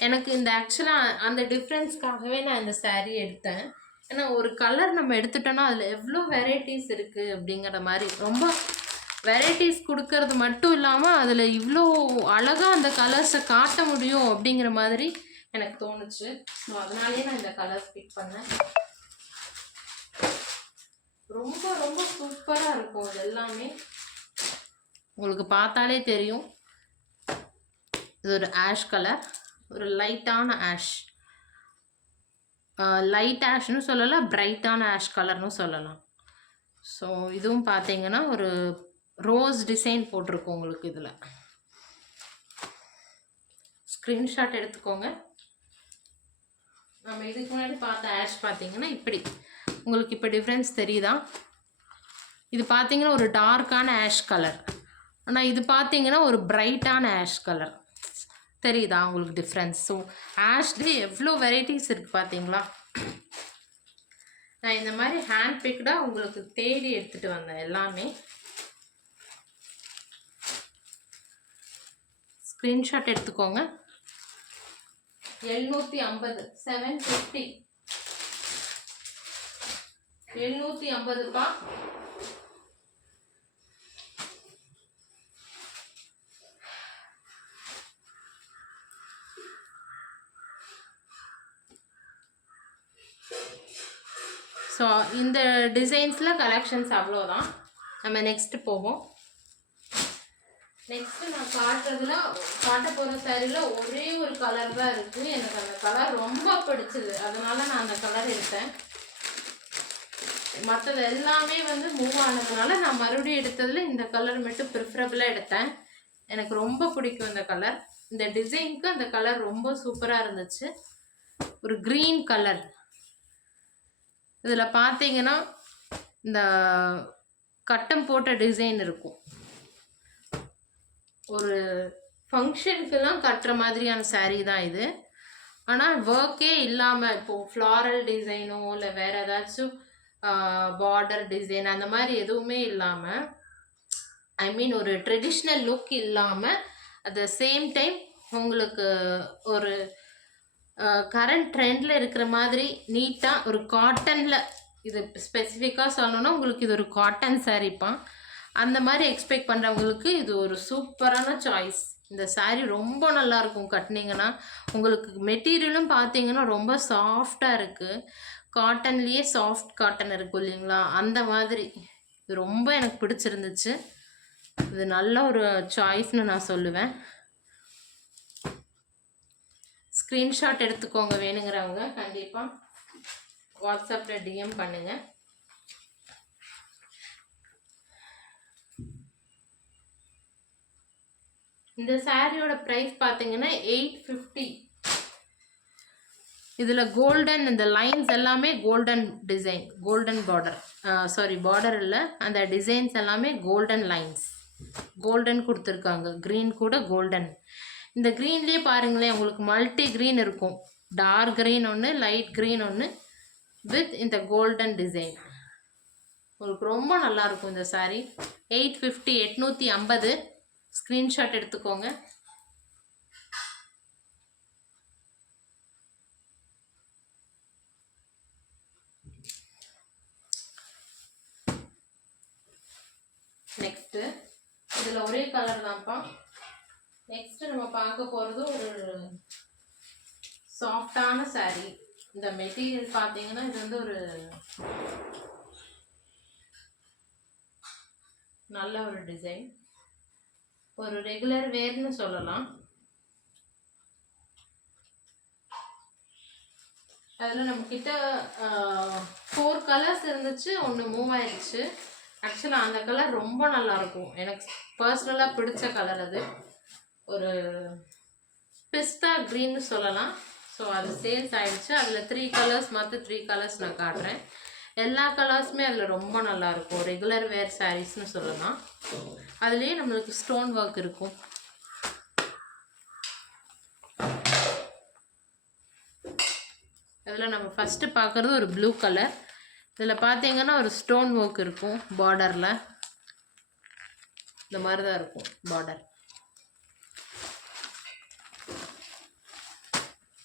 எனக்கு இந்த ஆக்சுவலாக அந்த டிஃப்ரென்ஸ்க்காகவே நான் இந்த saree எடுத்தேன். ஏன்னா ஒரு கலர் நம்ம எடுத்துட்டோம்னா அதில் எவ்வளோ வெரைட்டிஸ் இருக்குது அப்படிங்கிற மாதிரி ரொம்ப வெரைட்டிஸ் கொடுக்கறது மட்டும் இல்லாமல் அதில் இவ்வளோ அழகாக அந்த கலர்ஸை காட்ட முடியும் அப்படிங்கிற மாதிரி எனக்கு தோணுச்சு. ஸோ அதனாலேயே நான் இந்த கலர்ஸ் பிக் பண்ணேன். ரொம்ப ரொம்ப சூப்பராக இருக்கும் இது எல்லாமே. உங்களுக்கு பார்த்தாலே தெரியும். இது ஒரு ஆஷ் கலர், ஒரு லைட்டான ஆஷ், லைட் ஆஷ்னு சொல்லலாம், பிரைட்டான ஆஷ் கலர்னு சொல்லலாம். ஸோ இதுவும் பார்த்தீங்கன்னா ஒரு ரோஸ் டிசைன் போட்டிருக்கோம் உங்களுக்கு. இதில் ஸ்க்ரீன்ஷாட் எடுத்துக்கோங்க. நம்ம இதுக்கு முன்னாடி பார்த்த ஆஷ் பார்த்தீங்கன்னா இப்படி உங்களுக்கு இப்போ டிஃப்ரென்ஸ் தெரியுதா? இது பார்த்தீங்கன்னா ஒரு டார்க்கான ஆஷ் கலர், ஆனால் இது பார்த்தீங்கன்னா ஒரு பிரைட்டான ஆஷ் கலர். தெரியுதா உங்களுக்கு டிஃப்ரென்ஸ்? ஸோ ஆஷ்லேயே எவ்வளோ வெரைட்டிஸ் இருக்குது பார்த்தீங்களா? நான் இந்த மாதிரி ஹேண்ட் பிக்டாக உங்களுக்கு தேடி எடுத்துகிட்டு வந்தேன் எல்லாமே. ஸ்க்ரீன்ஷாட் எடுத்துக்கோங்க. 750 750 750 ஸோ இந்த டிசைன்ஸில் கலெக்ஷன்ஸ் அவ்வளோதான். நம்ம நெக்ஸ்ட்டு போவோம். நெக்ஸ்ட்டு நான் காட்ட போகிற சாரியில் ஒரே ஒரு கலர் தான் இருக்குது. எனக்கு அந்த கலர் ரொம்ப பிடிச்சது, அதனால நான் அந்த கலர் எடுத்தேன். மற்றது எல்லாமே வந்து மூவ் ஆனதுனால நான் மறுபடியும் எடுத்ததில் இந்த கலர் மட்டும் ப்ரிஃபரபிளாக எடுத்தேன். எனக்கு ரொம்ப பிடிக்கும் இந்த கலர். இந்த டிசைனுக்கு அந்த கலர் ரொம்ப சூப்பராக இருந்துச்சு. ஒரு க்ரீன் கலர். இதில் பார்த்தீங்கன்னா இந்த கட்டம் போட்ட டிசைன் இருக்கும். ஒரு ஃபங்க்ஷனுக்கெல்லாம் கட்டுற மாதிரியான saree தான் இது. ஆனால் ஒர்க்கே இல்லாமல் இப்போது ஃப்ளாரல் டிசைனோ இல்லை வேறு ஏதாச்சும் பார்டர் டிசைன் அந்த மாதிரி எதுவுமே இல்லாமல், ஐ மீன் ஒரு ட்ரெடிஷ்னல் லுக் இல்லாமல், அட் த சேம் டைம் உங்களுக்கு ஒரு கரண்ட் ட்ரெண்டில் இருக்கிற மாதிரி நீட்டாக ஒரு காட்டனில், இது ஸ்பெசிஃபிக்காக சொல்லணும்னா உங்களுக்கு இது ஒரு காட்டன் சாரீப்பான். அந்த மாதிரி எக்ஸ்பெக்ட் பண்ணுறவங்களுக்கு இது ஒரு சூப்பரான சாய்ஸ். இந்த saree ரொம்ப நல்லாயிருக்கும் கட்டினீங்கன்னா. உங்களுக்கு மெட்டீரியலும் பார்த்தீங்கன்னா ரொம்ப சாஃப்டாக இருக்குது. காட்டன்லேயே சாஃப்ட் காட்டன் இருக்கும் இல்லைங்களா, அந்த மாதிரி. இது ரொம்ப எனக்கு பிடிச்சிருந்துச்சு. இது நல்ல ஒரு சாய்ஸ்னு நான் சொல்லுவேன். ஸ்க்ரீன்ஷாட் எடுத்துக்கோங்க வேணுங்கிறவங்க. கண்டிப்பாக வாட்ஸ்அப்பில் டிஎம் பண்ணுங்கள். இந்த சாரியோட ப்ரைஸ் பார்த்தீங்கன்னா 850. இதில் கோல்டன், இந்த லைன்ஸ் எல்லாமே golden design, golden border, sorry border இல்லை, அந்த டிசைன்ஸ் எல்லாமே கோல்டன் லைன்ஸ், கோல்டன் கொடுத்துருக்காங்க. க்ரீன் கூட கோல்டன். இந்த க்ரீன்லேயே பாருங்களேன், உங்களுக்கு மல்டி க்ரீன் இருக்கும். டார்க் க்ரீன் ஒன்று, லைட் க்ரீன் ஒன்று, வித் இந்த கோல்டன் டிசைன். உங்களுக்கு ரொம்ப நல்லாயிருக்கும் இந்த saree. 850 850. ஸ்க்ரீன்ஷாட் எடுத்துக்கோங்க. நெக்ஸ்ட்டு இதில் ஒரே கலர் தான்ப்பா. நெக்ஸ்ட்டு நம்ம பார்க்க போகிறது ஒரு சாஃப்டான saree. இந்த மெட்டீரியல் பார்த்தீங்கன்னா இது வந்து ஒரு நல்ல ஒரு டிசைன், ஒரு ரெகுலர் வேர்னு சொல்லலாம். அதில் நம்மக்கிட்ட 4 கலர்ஸ் இருந்துச்சு, ஒன்று மூவ் ஆயிடுச்சு. ஆக்சுவலாக அந்த கலர் ரொம்ப நல்லாயிருக்கும், எனக்கு பர்சனலாக பிடிச்ச கலர் அது. ஒரு பிஸ்தா க்ரீன்னு சொல்லலாம். ஸோ அது சேல்ஸ் ஆகிடுச்சு. அதில் 3 கலர்ஸ், மற்ற 3 கலர்ஸ் நான் காட்டுறேன். எல்லா கலர்ஸுமே அதில் ரொம்ப நல்லாயிருக்கும். ரெகுலர் வேர் சாரீஸ்னு சொல்லலாம். அதுலேயே நம்மளுக்கு ஸ்டோன் ஒர்க் இருக்கும். அதில் நம்ம ஃபஸ்ட்டு பார்க்குறது ஒரு ப்ளூ கலர். இதில் பார்த்தீங்கன்னா ஒரு ஸ்டோன் ஒர்க் இருக்கும் பார்டரில். இந்த மாதிரி தான் இருக்கும் பார்டர்.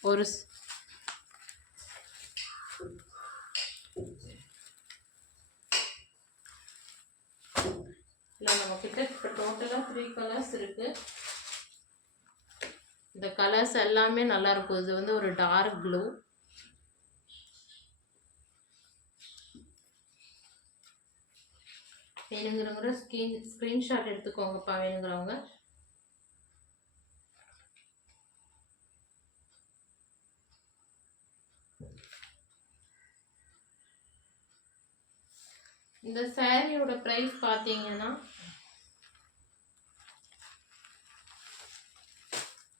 ஒரு இல்லை நம்மக்கிட்ட இப்போ டோட்டலாக 3 கலர்ஸ் இருக்குது. இந்த கலர்ஸ் எல்லாமே நல்லாயிருக்கும். இது வந்து ஒரு டார்க் ப்ளூ, வேணுங்கிறவங்க ஸ்க்ரீன்ஷாட் எடுத்துக்கோங்கப்பா வேணுங்கிறவங்க. இந்த சாரியோட ப்ரைஸ் பார்த்தீங்கன்னா,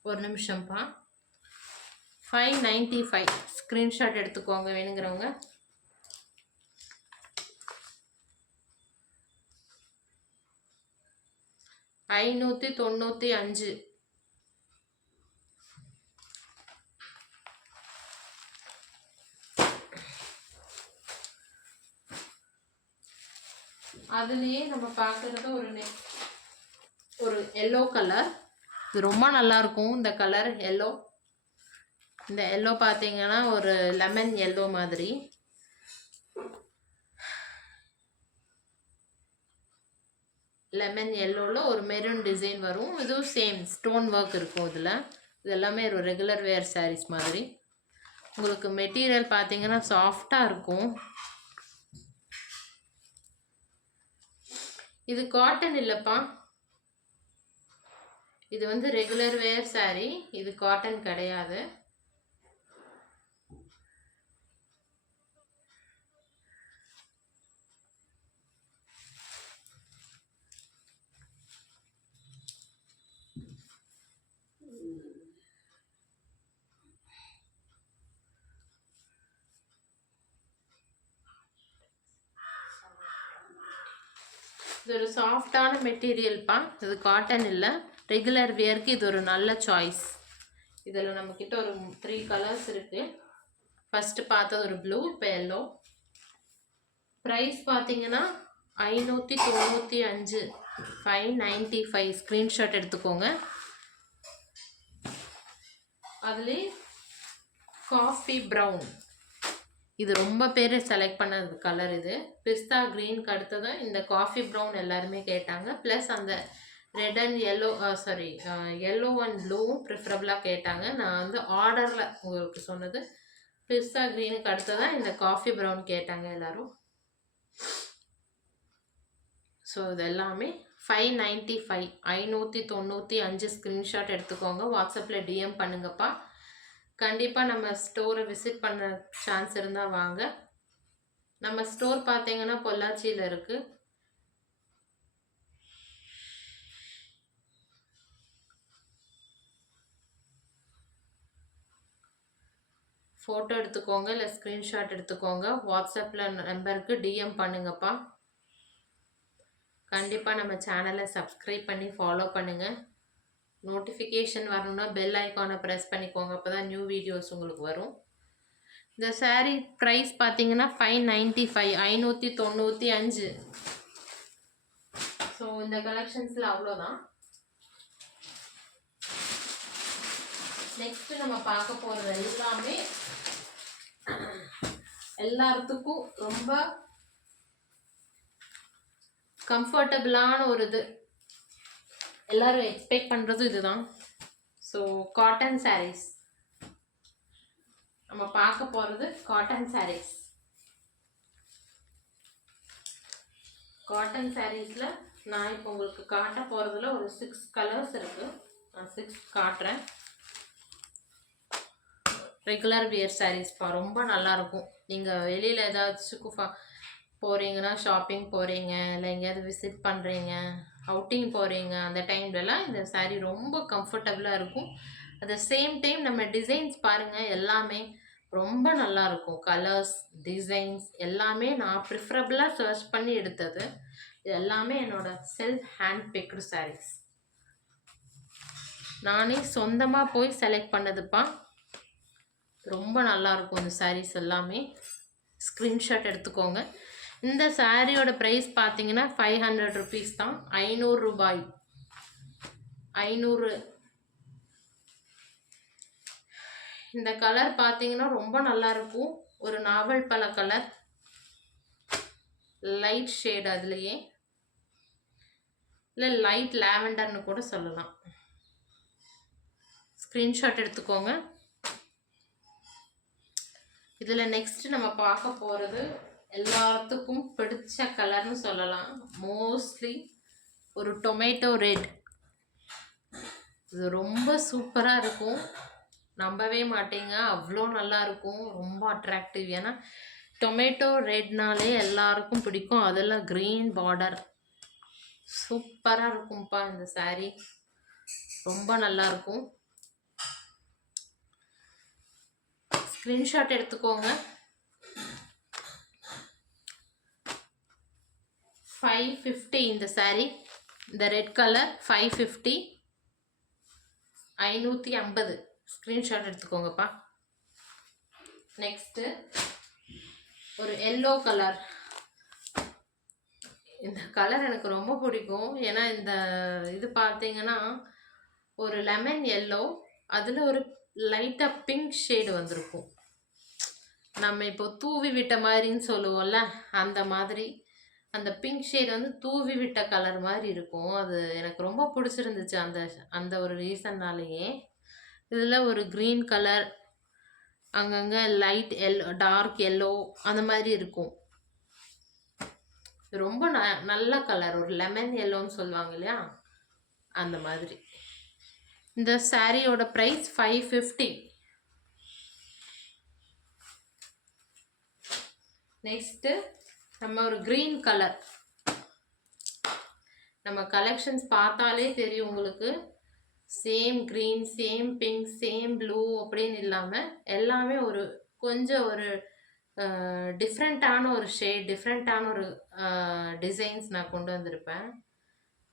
ஒரு நிமிஷம்ப்பா, 595. ஸ்க்ரீன்ஷாட் எடுத்துக்கோங்க வேணுங்கிறவங்க. $595. அதுலேயே நம்ம பார்க்குறது ஒரு எல்லோ கலர். இது ரொம்ப நல்லாயிருக்கும் இந்த கலர் எல்லோ. இந்த எல்லோ பார்த்தீங்கன்னா ஒரு லெமன் எல்லோ மாதிரி. லெமன் எல்லோவில் ஒரு மெரூன் டிசைன் வரும். இதுவும் சேம் ஸ்டோன் ஒர்க் இருக்கும் இதில். இது எல்லாமே ஒரு ரெகுலர் வேர் சாரீஸ் மாதிரி. உங்களுக்கு மெட்டீரியல் பார்த்தீங்கன்னா சாஃப்டாக இருக்கும். இது காட்டன் இல்லைப்பா, இது வந்து ரெகுலர் வேர் சாரீ. இது காட்டன் கிடையாது. இது ஒரு சாஃப்டான மெட்டீரியல்ப்பா. இது காட்டன் இல்லை, ரெகுலர் வியருக்கு இது ஒரு நல்ல சாய்ஸ். இதில் நம்மக்கிட்ட ஒரு 3 கலர்ஸ் இருக்குது. ஃபஸ்ட்டு பார்த்தது ஒரு ப்ளூ, இப்போ எல்லோ. ப்ரைஸ் பார்த்தீங்கன்னா 595, 595. ஸ்க்ரீன்ஷாட் எடுத்துக்கோங்க. அதுலேயே காஃபி ப்ரௌன், இது ரொம்ப பேர் செலக்ட் பண்ண கலர். இது பிஸ்தா க்ரீனுக்கு அடுத்ததான் இந்த காஃபி ப்ரௌன் எல்லாருமே கேட்டாங்க. ப்ளஸ் அந்த red and yellow, yellow and ப்ளூவும் ப்ரிஃபரபுளாக கேட்டாங்க. நான் வந்து ஆர்டரில் உங்களுக்கு சொன்னது பிஸ்தா க்ரீனுக்கு அடுத்ததான் இந்த காஃபி ப்ரௌன் கேட்டாங்க எல்லோரும். ஸோ இது எல்லாமே 595, 595. ஸ்க்ரீன்ஷாட் எடுத்துக்கோங்க. வாட்ஸ்அப்பில் டிஎம் பண்ணுங்கப்பா. கண்டிப்பாக நம்ம ஸ்டோரை விசிட் பண்ண சான்ஸ் இருந்தால் வாங்க. நம்ம ஸ்டோர் பார்த்தீங்கன்னா பொள்ளாச்சியில் இருக்குது. ஃபோட்டோ எடுத்துக்கோங்க, இல்லை ஸ்க்ரீன்ஷாட் எடுத்துக்கோங்க. வாட்ஸ்அப்பில் நம்பருக்கு டிஎம் பண்ணுங்கப்பா. கண்டிப்பாக நம்ம சேனலை சப்ஸ்கிரைப் பண்ணி ஃபாலோ பண்ணுங்கள். நோட்டிஃபிகேஷன் வரணும்னா பெல் ஐக்கானை ப்ரெஸ் பண்ணிக்கோங்க. அப்போ தான் நியூ வீடியோஸ் உங்களுக்கு வரும். இந்த சாரீ ப்ரைஸ் பார்த்தீங்கன்னா 595, 595. ஸோ இந்த கலெக்ஷன்ஸில் அவ்வளோதான். நெக்ஸ்ட்டு நம்ம பார்க்க போகிறது எல்லாமே எல்லாத்துக்கும் ரொம்ப கம்ஃபர்டபுளான ஒரு இது. எல்லோரும் எக்ஸ்பெக்ட் பண்ணுறது இதுதான். ஸோ காட்டன் சாரீஸ் நம்ம பார்க்க போகிறது. காட்டன் சாரீஸ். காட்டன் சாரீஸில் நான் இப்போ உங்களுக்கு காட்ட போகிறதுல ஒரு 6 கலர்ஸ் இருக்குது. நான் 6 காட்டுறேன். ரெகுலர் வியர் சாரீஸ்ப்பா, ரொம்ப நல்லாயிருக்கும். நீங்கள் வெளியில் ஏதாச்சும் போகிறீங்கன்னா, ஷாப்பிங் போகிறீங்க, இல்லை எங்கேயாவது விசிட் பண்ணுறீங்க, அவுட்டிங் போகிறீங்க, அந்த டைம்லலாம் இந்த சாரீ ரொம்ப கம்ஃபர்டபுளாக இருக்கும். அட் த சேம் டைம் நம்ம டிசைன்ஸ் பாருங்கள், எல்லாமே ரொம்ப நல்லாயிருக்கும். கலர்ஸ், டிசைன்ஸ் எல்லாமே நான் ப்ரிஃபரபுளாக சர்ச் பண்ணி எடுத்தது. இது எல்லாமே என்னோடய செல்ஃப் ஹேண்ட் பிக்டு சாரீஸ். நானே சொந்தமாக போய் செலக்ட் பண்ணதுப்பா. ரொம்ப நல்லாயிருக்கும் இந்த சாரீஸ் எல்லாமே. ஸ்க்ரீன்ஷாட் எடுத்துக்கோங்க. இந்த சாரியோட ப்ரைஸ் பார்த்தீங்கன்னா 500 rupees தான். 500 ரூபாய். 500. இந்த கலர் பார்த்தீங்கன்னா ரொம்ப நல்லா இருக்கும். ஒரு நாவல் பழ கலர், லைட் ஷேட் அதுலேயே, இல்லை லைட் லாவெண்டர்னு கூட சொல்லலாம். ஸ்க்ரீன்ஷாட் எடுத்துக்கோங்க. இதில் நெக்ஸ்ட் நம்ம பார்க்க போகிறது எல்லாத்துக்கும் பிடிச்ச கலர்னு சொல்லலாம். மோஸ்ட்லி ஒரு டொமேட்டோ ரெட். இது ரொம்ப சூப்பராக இருக்கும், நம்பவே மாட்டீங்க, அவ்வளோ நல்லா இருக்கும், ரொம்ப அட்ராக்டிவ். ஏன்னா டொமேட்டோ ரெட்னாலே எல்லாருக்கும் பிடிக்கும். அதெல்லாம் க்ரீன் பார்டர் சூப்பராக இருக்கும்ப்பா. இந்த saree ரொம்ப நல்லா இருக்கும். ஸ்க்ரீன்ஷாட் எடுத்துக்கோங்க. 550 இந்த saree. இந்த ரெட் கலர் 550, 550. ஸ்க்ரீன்ஷாட் எடுத்துக்கோங்கப்பா. நெக்ஸ்ட்டு ஒரு எல்லோ கலர். இந்த கலர் எனக்கு ரொம்ப பிடிக்கும். ஏன்னா இந்த இது பார்த்தீங்கன்னா ஒரு லெமன் எல்லோ, அதில் ஒரு லைட்டாக பிங்க் ஷேடு வந்திருக்கும். நம்ம இப்போ தூவி விட்ட மாதிரின்னு சொல்லுவோம்ல, அந்த மாதிரி அந்த பிங்க் ஷேட் வந்து தூவி விட்ட கலர் மாதிரி இருக்கும். அது எனக்கு ரொம்ப பிடிச்சிருந்துச்சு அந்த அந்த ஒரு ரீசன்னாலேயே. இதில் ஒரு க்ரீன் கலர், அங்கங்கே லைட் எல்லோ, டார்க் எல்லோ அந்த மாதிரி இருக்கும். ரொம்ப நல்ல கலர், ஒரு லெமன் எல்லோன்னு சொல்லுவாங்க இல்லையா, அந்த மாதிரி. இந்த சாரியோட ப்ரைஸ் 550. நெக்ஸ்ட்டு நம்ம ஒரு க்ரீன் கலர். நம்ம கலெக்ஷன்ஸ் பார்த்தாலே தெரியும் உங்களுக்கு. Same green, same pink, same blue அப்படின்னு இல்லாமல் எல்லாமே ஒரு கொஞ்சம் ஒரு டிஃப்ரெண்ட்டான ஒரு ஷேட், டிஃப்ரெண்ட்டான ஒரு டிசைன்ஸ் நான் கொண்டு வந்திருப்பேன்.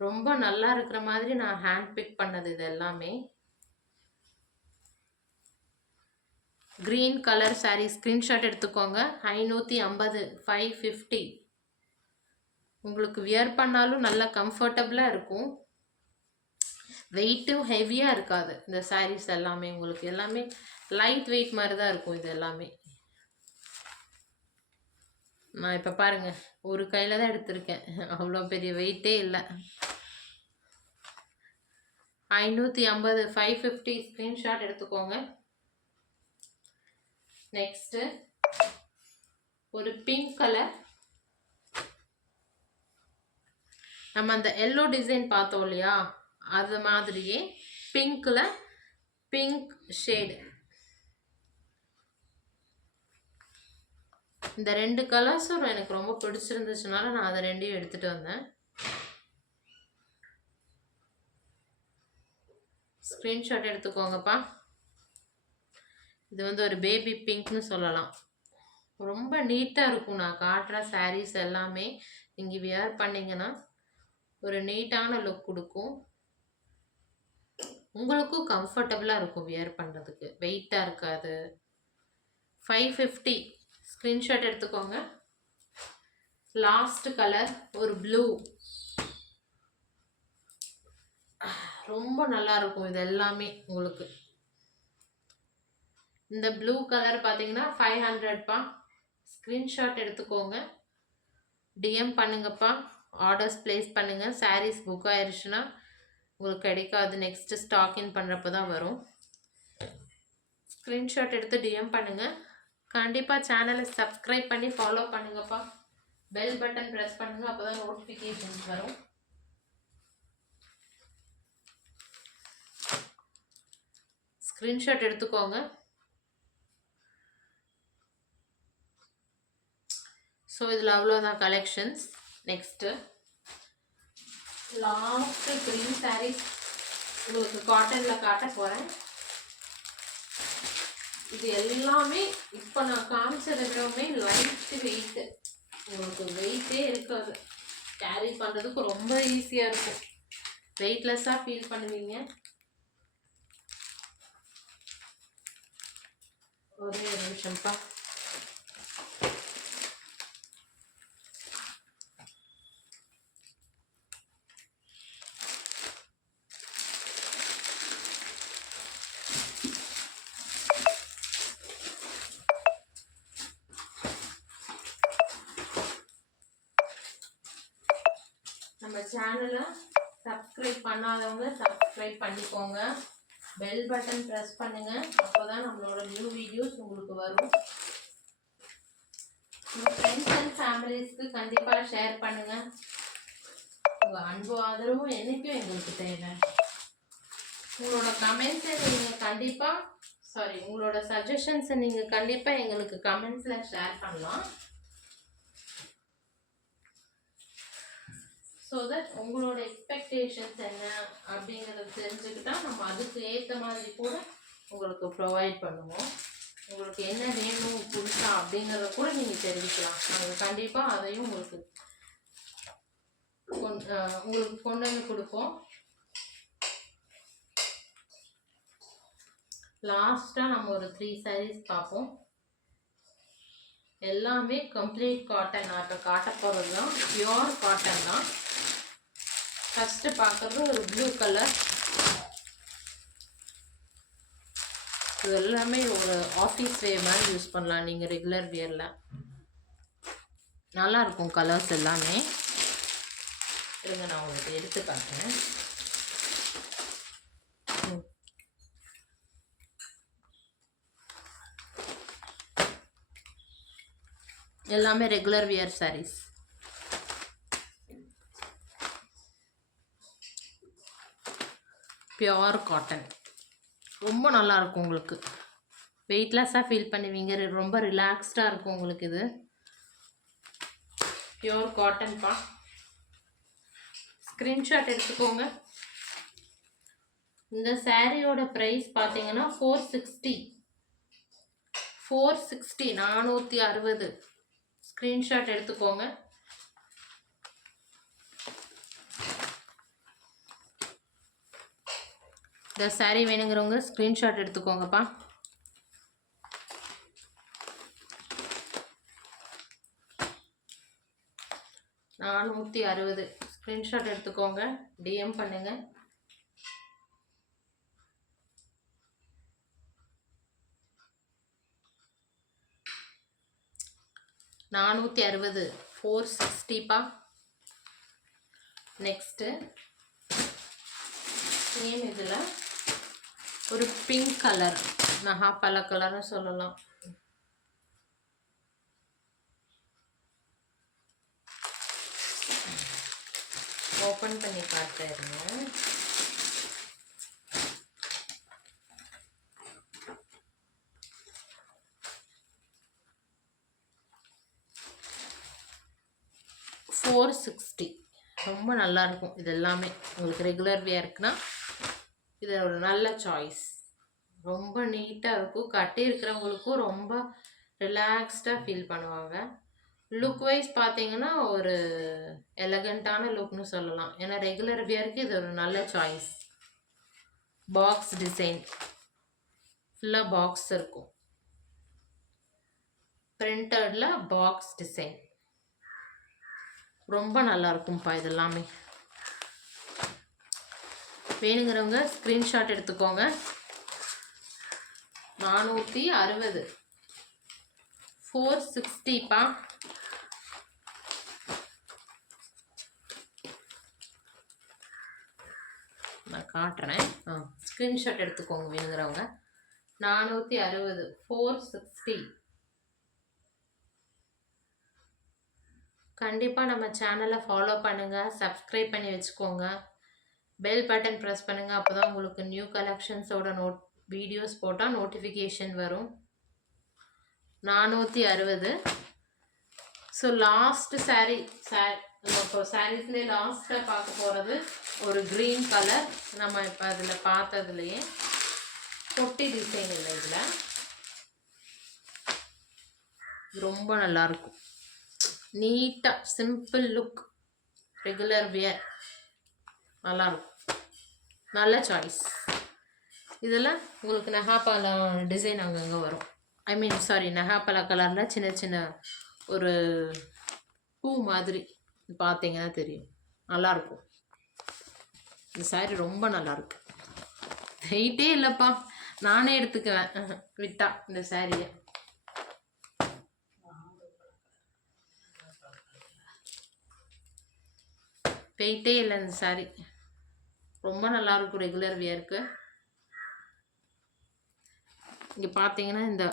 ரொம்ப நல்லா இருக்கிற மாதிரி நான் ஹேண்ட் பிக் பண்ணது இது எல்லாமே. க்ரீன் கலர் சாரீ ஸ்க்ரீன்ஷாட் எடுத்துக்கோங்க. 550, 550. உங்களுக்கு வியர் பண்ணாலும் நல்லா கம்ஃபர்டபுளாக இருக்கும், வெயிட்டும் ஹெவியாக இருக்காது. இந்த சாரீஸ் எல்லாமே உங்களுக்கு எல்லாமே லைட் வெயிட் மாதிரி தான் இருக்கும். இது எல்லாமே நான் இப்போ பாருங்கள், ஒரு கையில் தான் எடுத்திருக்கேன், அவ்வளோ பெரிய வெயிட்டே இல்லை. 550, 550. ஸ்க்ரீன்ஷாட் எடுத்துக்கோங்க. நெக்ஸ்ட்டு ஒரு பிங்க் கலர். நம்ம அந்த எல்லோ டிசைன் பார்த்தோம் இல்லையா, அது மாதிரியே பிங்க்கில் பிங்க் ஷேடு. இந்த ரெண்டு கலர்ஸும் எனக்கு ரொம்ப பிடிச்சிருந்துச்சுனால நான் அதை ரெண்டையும் எடுத்துகிட்டு வந்தேன். ஸ்க்ரீன்ஷாட் எடுத்துக்கோங்கப்பா. இது வந்து ஒரு பேபி பிங்க்னு சொல்லலாம். ரொம்ப நீட்டாக இருக்கும். நான் காட்டுற சாரீஸ் எல்லாமே நீங்கள் வியர் பண்ணிங்கன்னா ஒரு நீட்டான லுக் கொடுக்கும், உங்களுக்கும் கம்ஃபர்டபுளாக இருக்கும் வியர் பண்ணுறதுக்கு, வெயிட்டாக இருக்காது. 550. ஸ்க்ரீன்ஷாட் எடுத்துக்கோங்க. லாஸ்ட் கலர் ஒரு ப்ளூ. ரொம்ப நல்லா இருக்கும் இது எல்லாமே உங்களுக்கு. இந்த ப்ளூ கலர் பார்த்தீங்கன்னா 500பா. ஸ்க்ரீன்ஷாட் எடுத்துக்கோங்க, டிஎம் பண்ணுங்கப்பா, ஆர்டர்ஸ் ப்ளேஸ் பண்ணுங்கள். சாரீஸ் புக் ஆயிடுச்சுன்னா உங்களுக்கு கிடைக்காது, நெக்ஸ்ட்டு ஸ்டாக் இன் பண்ணுறப்ப தான் வரும். ஸ்க்ரீன்ஷாட் எடுத்து டிஎம் பண்ணுங்கள். கண்டிப்பாக சேனலை சப்ஸ்கிரைப் பண்ணி ஃபாலோ பண்ணுங்கப்பா. பெல் பட்டன் ப்ரெஸ் பண்ணுங்கள், அப்போ தான் நோட்டிஃபிகேஷன்ஸ் வரும். ஸ்க்ரீன்ஷாட் எடுத்துக்கோங்க. ஸோ இதில் அவ்வளோதான் collections. Next last green saris உங்களுக்கு காட்டனில் காட்ட போகிறேன். இது எல்லாமே இப்போ நான் காமிச்சதை விடவுமே லைட் வெயிட்டு, உங்களுக்கு வெயிட்டே இருக்காது, கேரி பண்ணுறதுக்கு ரொம்ப ஈஸியாக இருக்கும், வெயிட்லெஸ்ஸாக ஃபீல் பண்ணுவீங்க. ஒரே ஒரு நிமிஷம்ப்பா. நம்ம சேனலை சப்ஸ்கிரைப் பண்ணாதவங்க சப்ஸ்கிரைப் பண்ணிக்கோங்க. பெல் பட்டன் ப்ரெஸ் பண்ணுங்கள். அப்போ தான் நம்மளோட நியூ வீடியோஸ் உங்களுக்கு வரும். உங்கள் ஃப்ரெண்ட்ஸ் அண்ட் ஃபேமிலிஸ்க்கு கண்டிப்பாக ஷேர் பண்ணுங்கள். உங்கள் அன்பு ஆதரவும் என்றைக்கும் எங்களுக்கு தேவை. உங்களோட கமெண்ட்ஸை நீங்கள் கண்டிப்பாக உங்களோட சஜஷன்ஸை நீங்கள் கண்டிப்பாக எங்களுக்கு கமெண்ட்ஸில் ஷேர் பண்ணலாம். ஸோ தட் உங்களோட எக்ஸ்பெக்டேஷன்ஸ் என்ன அப்படிங்கிறத தெரிஞ்சுக்கிட்டா நம்ம அதுக்கு ஏற்ற மாதிரி கூட உங்களுக்கு ப்ரொவைட் பண்ணுவோம். உங்களுக்கு என்ன வேணும் புதுசா அப்படிங்கிறத கூட நீங்கள் தெரிவிக்கலாம். நாங்கள் கண்டிப்பாக அதையும் உங்களுக்கு கொண்டு வந்து கொடுப்போம். லாஸ்ட்டாக நம்ம ஒரு 3 sarees பார்ப்போம். எல்லாமே கம்ப்ளீட் காட்டன். நான் இப்போ காட்ட போகிறது தான் பியோர் காட்டன் தான். ஃபஸ்ட்டு பார்க்குறது ஒரு ப்ளூ கலர். இது எல்லாமே ஒரு ஆஃபீஸ் வேர் மாதிரி யூஸ் பண்ணலாம் நீங்கள் ரெகுலர் வியரில். நல்லாயிருக்கும் கலர்ஸ் எல்லாமே. இருங்க நான் உங்களுக்கு எடுத்து காட்டுறேன். எல்லாமே regular wear saris. Pure cotton. ரொம்ப நல்லாயிருக்கும். உங்களுக்கு வெயிட்லெஸ்ஸாக ஃபீல் பண்ணுவீங்க. ரொம்ப ரிலாக்ஸ்டாக இருக்கும் உங்களுக்கு. இது பியோர் காட்டன்ப்பா. ஸ்க்ரீன்ஷாட் எடுத்துக்கோங்க. இந்த சாரியோட ப்ரைஸ் பார்த்தீங்கன்னா 460. 460. ஸ்க்ரீன்ஷாட் எடுத்துக்கோங்க. இந்த சாரீ வேணுங்கிறவங்க ஸ்க்ரீன்ஷாட் எடுத்துக்கோங்கப்பா. $460. ஸ்க்ரீன்ஷாட் எடுத்துக்கோங்க. டிஎம் பண்ணுங்க. $460. 460பா. நெக்ஸ்ட்டு சேம் இதில் ஒரு பிங்க் கலர், நகாப்பழ கலர்னு சொல்லலாம். ஓப்பன் பண்ணி காட்டுறேன். $460. ரொம்ப நல்லாயிருக்கும். இது எல்லாமே உங்களுக்கு ரெகுலர் வியர்க்குன்னா இது ஒரு நல்ல சாய்ஸ். ரொம்ப நீட்டாக இருக்கும். கட்டி இருக்கிறவங்களுக்கும் ரொம்ப ரிலாக்ஸ்டாக ஃபீல் பண்ணுவாங்க. லுக் வைஸ் பார்த்தீங்கன்னா ஒரு எலகண்ட்டான லுக்னு சொல்லலாம். ஏன்னா ரெகுலர் வியருக்கு இது ஒரு நல்ல சாய்ஸ். பாக்ஸ் டிசைன் ஃபுல்லாக பாக்ஸ் இருக்கும். பிரிண்டடில் பாக்ஸ் டிசைன் ரொம்ப நல்லாயிருக்கும்ப்பா. இது எல்லாமே வேணுங்கிறவங்க ஸ்க்ரீன்ஷாட் எடுத்துக்கோங்க. 460. 460பா. நான் காட்டுறேன். ஸ்க்ரீன்ஷாட் எடுத்துக்கோங்க வேணுங்கிறவங்க. 460. 460. கண்டிப்பாக நம்ம சேனலை ஃபாலோ பண்ணுங்கள். சப்ஸ்கிரைப் பண்ணி வச்சுக்கோங்க. பெல் பட்டன் ப்ரெஸ் பண்ணுங்கள். அப்போ தான் உங்களுக்கு நியூ கலெக்ஷன்ஸோட வீடியோஸ் போட்டால் நோட்டிஃபிகேஷன் வரும். 460. ஸோ லாஸ்ட்டு இப்போ சாரீஸ்லேயே லாஸ்ட்டாக பார்க்க போகிறது ஒரு க்ரீன் கலர். நம்ம இப்போ அதில் பார்த்ததுலையே பொட்டி டிசைன் இல்லை. இதில் ரொம்ப நல்லாயிருக்கும். நீட்டாக சிம்பிள் லுக், ரெகுலர் வியர் நல்லாயிருக்கும். நல்ல சாய்ஸ். இதில் உங்களுக்கு நகாப்பழ டிசைன் அங்கங்கே வரும். நகாப்பழ கலரில் சின்ன சின்ன ஒரு பூ மாதிரி பார்த்தீங்கன்னா தெரியும். நல்லாயிருக்கும். இந்த சாரீ ரொம்ப நல்லாயிருக்கு. வெயிட்டே இல்லைப்பா, நானே எடுத்துக்குவேன் விட்டா இந்த சாரியை. வெயிட்டே இல்லை இந்த சாரீ. ரொம்ப நல்லாயிருக்கும் ரெகுலர் வியருக்கு. இங்கே பார்த்தீங்கன்னா இந்த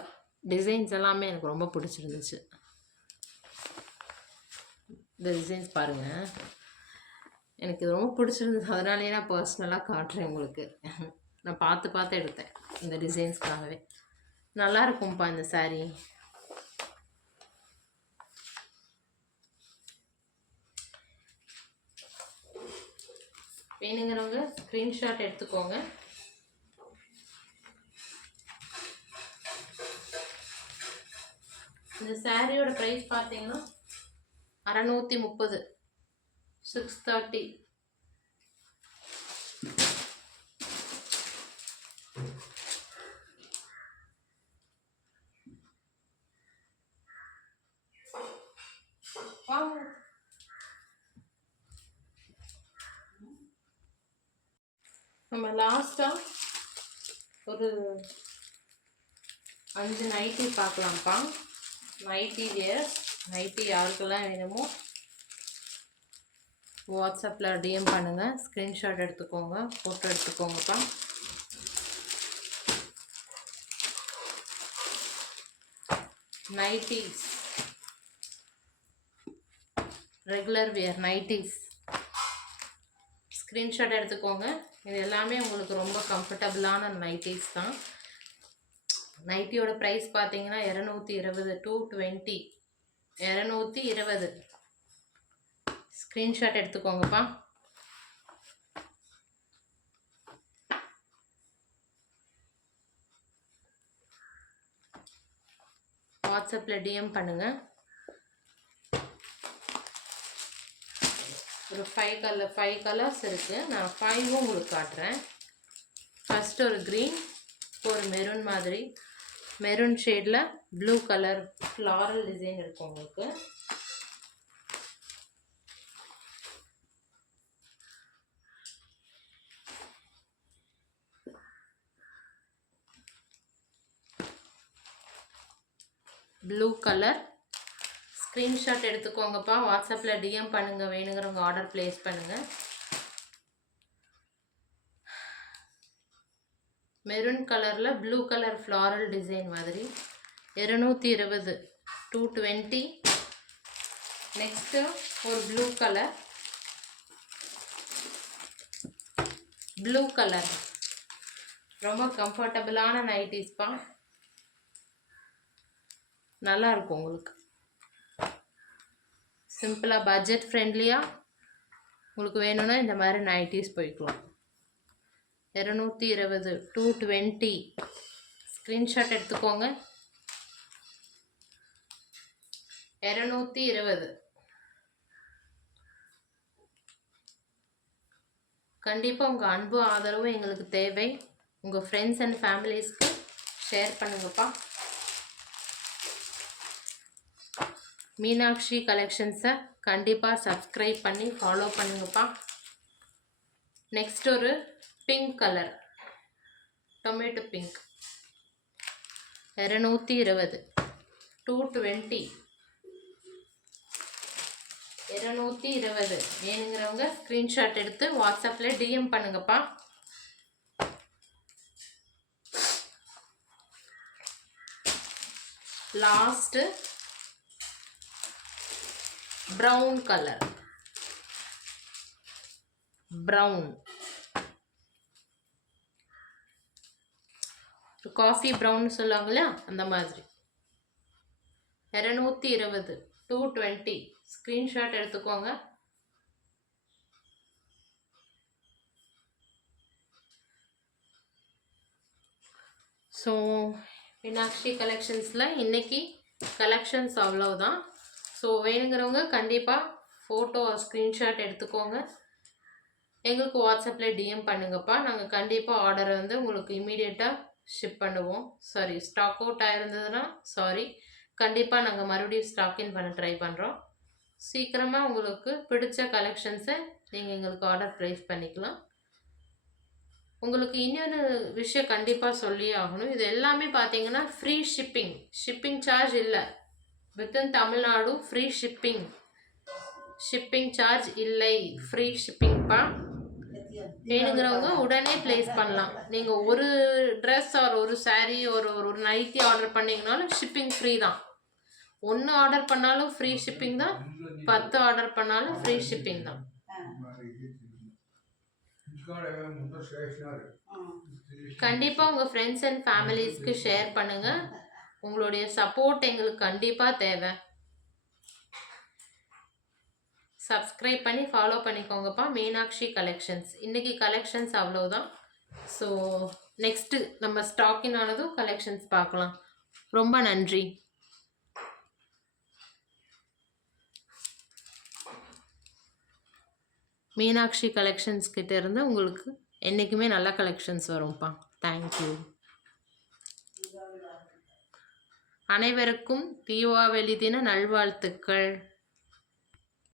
டிசைன்ஸ் எல்லாமே எனக்கு ரொம்ப பிடிச்சிருந்துச்சு. இந்த டிசைன்ஸ் பாருங்கள், எனக்கு இது ரொம்ப பிடிச்சிருந்தது. அதனாலேயே நான் பர்சனலாக காட்டுறேன் உங்களுக்கு. நான் பார்த்து எடுத்தேன் இந்த டிசைன்ஸ்க்காகவே. நல்லா இருக்கும்ப்பா இந்த சாரீ. வேணுங்கிறவங்க ஸ்க்ரீன்ஷாட் எடுத்துக்கோங்க. இந்த சாரியோட ப்ரைஸ் பார்த்தீங்கன்னா 630, 630. நம்ம லாஸ்ட்டாக ஒரு 5 நைட்டி பார்க்கலாம்ப்பா. Nighty wear. நைட்டி யாருக்கெல்லாம் வேணுமோ வாட்ஸ்அப்பில் டிஎம் பண்ணுங்கள். ஸ்க்ரீன்ஷாட் எடுத்துக்கோங்க, ஃபோட்டோ எடுத்துக்கோங்கப்பா. Nighties, regular wear nighties. Screenshot எடுத்துக்கோங்க. இது எல்லாமே உங்களுக்கு ரொம்ப கம்ஃபர்டபுளான நைட்டிஸ் தான். நைட்டியோட ப்ரைஸ் பார்த்தீங்கன்னா 220, 220, 220. ஸ்க்ரீன்ஷாட் எடுத்துக்கோங்கப்பா. வாட்ஸ்அப்பில் டிஎம் பண்ணுங்கள். ஒரு 5 கலர்ஸ் இருக்குது. நான் 5ம் உங்களுக்கு காட்டுறேன். ஃபஸ்ட்டு ஒரு க்ரீன், ஒரு மெரூன் மாதிரி, மெரூன் ஷேடில் ப்ளூ கலர் ஃப்ளாரல் டிசைன் இருக்கும் உங்களுக்கு. Blue colour. ஸ்க்ரீன்ஷாட் எடுத்துக்கோங்கப்பா. வாட்ஸ்அப்பில் டிஎம் பண்ணுங்கள். வேணுங்கிறவங்க ஆர்டர் ப்ளேஸ் பண்ணுங்கள். மெரூன் கலரில் ப்ளூ கலர் ஃப்ளாரல் டிசைன் மாதிரி 220, 220. நெக்ஸ்ட்டு ஒரு ப்ளூ கலர் ரொம்ப கம்ஃபர்டபுளான நைட்டிஸ்ப்பா. நல்லா இருக்கும் உங்களுக்கு. சிம்பிளாக பட்ஜெட் ஃப்ரெண்ட்லியாக உங்களுக்கு வேணும்னா இந்த மாதிரி நைட்டிஸ் போய்க்கலாம். 220, 220. ஸ்க்ரீன்ஷாட் எடுத்துக்கோங்க. 220. கண்டிப்பாக உங்கள் அன்பு ஆதரவு எங்களுக்கு தேவை. உங்கள் ஃப்ரெண்ட்ஸ் அண்ட் ஃபேமிலிஸ்க்கு ஷேர் பண்ணுங்கப்பா. மீனாட்சி கலெக்ஷன்ஸை கண்டிப்பாக சப்ஸ்கிரைப் பண்ணி ஃபாலோ பண்ணுங்கப்பா. நெக்ஸ்ட் ஒரு பிங்க் கலர், டொமேட்டோ பிங்க், 220, 220, 220. வேணுங்கிறவங்க ஸ்க்ரீன்ஷாட் எடுத்து வாட்ஸ்அப்பில் டிஎம் பண்ணுங்கப்பா. Last brown colour, brown, coffee brown சொல்லுவாங்களா அந்த மாதிரி. 220, 220. ஸ்க்ரீன்ஷாட் எடுத்துக்கோங்க. ஸோ மீனாட்சி கலெக்ஷன்ஸில் இன்றைக்கி கலெக்ஷன்ஸ் அவ்வளோதான். ஸோ வேணுங்கிறவங்க கண்டிப்பாக ஃபோட்டோ ஸ்க்ரீன்ஷாட் எடுத்துக்கோங்க. எங்களுக்கு வாட்ஸ்அப்பில் டிஎம் பண்ணுங்கப்பா. நாங்கள் கண்டிப்பாக ஆர்டரை வந்து உங்களுக்கு இமீடியட்டாக ஷிப் பண்ணுவோம். சாரி, ஸ்டாக் அவுட் ஆகிருந்ததுன்னா சாரி. கண்டிப்பாக நாங்கள் மறுபடியும் ஸ்டாக்இன் பண்ண ட்ரை பண்ணுறோம். சீக்கிரமாக உங்களுக்கு பிடிச்ச கலெக்ஷன்ஸை நீங்கள் எங்களுக்கு ஆர்டர் ப்ளேஸ் பண்ணிக்கலாம். உங்களுக்கு இன்னொன்று விஷயம் கண்டிப்பாக சொல்லியே ஆகணும். இது எல்லாமே பார்த்தீங்கன்னா ஃப்ரீ ஷிப்பிங் சார்ஜ் இல்லை. Within Tamil Nadu free shipping charge இல்லை, ஃப்ரீ ஷிப்பிங்ப்பா. வேணுங்கிறவங்க உடனே ப்ளேஸ் பண்ணலாம். நீங்கள் ஒரு ட்ரெஸ் ஒரு சாரீ ஒரு நைட்டி ஆர்டர் பண்ணிங்கனாலும் ஷிப்பிங் ஃப்ரீ தான். 1 ஆர்டர் பண்ணாலும் ஃப்ரீ ஷிப்பிங் தான், 10 ஆர்டர் பண்ணாலும் ஃப்ரீ ஷிப்பிங் தான். கண்டிப்பாக உங்கள் ஃப்ரெண்ட்ஸ் அண்ட் ஃபேமிலிஸ்க்கு ஷேர் பண்ணுங்கள். உங்களுடைய சப்போர்ட் எங்களுக்கு கண்டிப்பாக தேவை. சப்ஸ்கிரைப் பண்ணி ஃபாலோ பண்ணிக்கோங்கப்பா. மீனாட்சி கலெக்ஷன்ஸ். இன்றைக்கி கலெக்ஷன்ஸ் அவ்வளோதான். ஸோ நெக்ஸ்ட்டு நம்ம ஸ்டாக்கின் ஆனதும் கலெக்ஷன்ஸ் பார்க்கலாம். ரொம்ப நன்றி. மீனாட்சி கலெக்ஷன்ஸ் கிட்ட இருந்து உங்களுக்கு என்றைக்குமே நல்ல கலெக்ஷன்ஸ் வரும்ப்பா. தேங்க்யூ. அனைவருக்கும் தீபாவளி தின நல்வாழ்த்துக்கள்.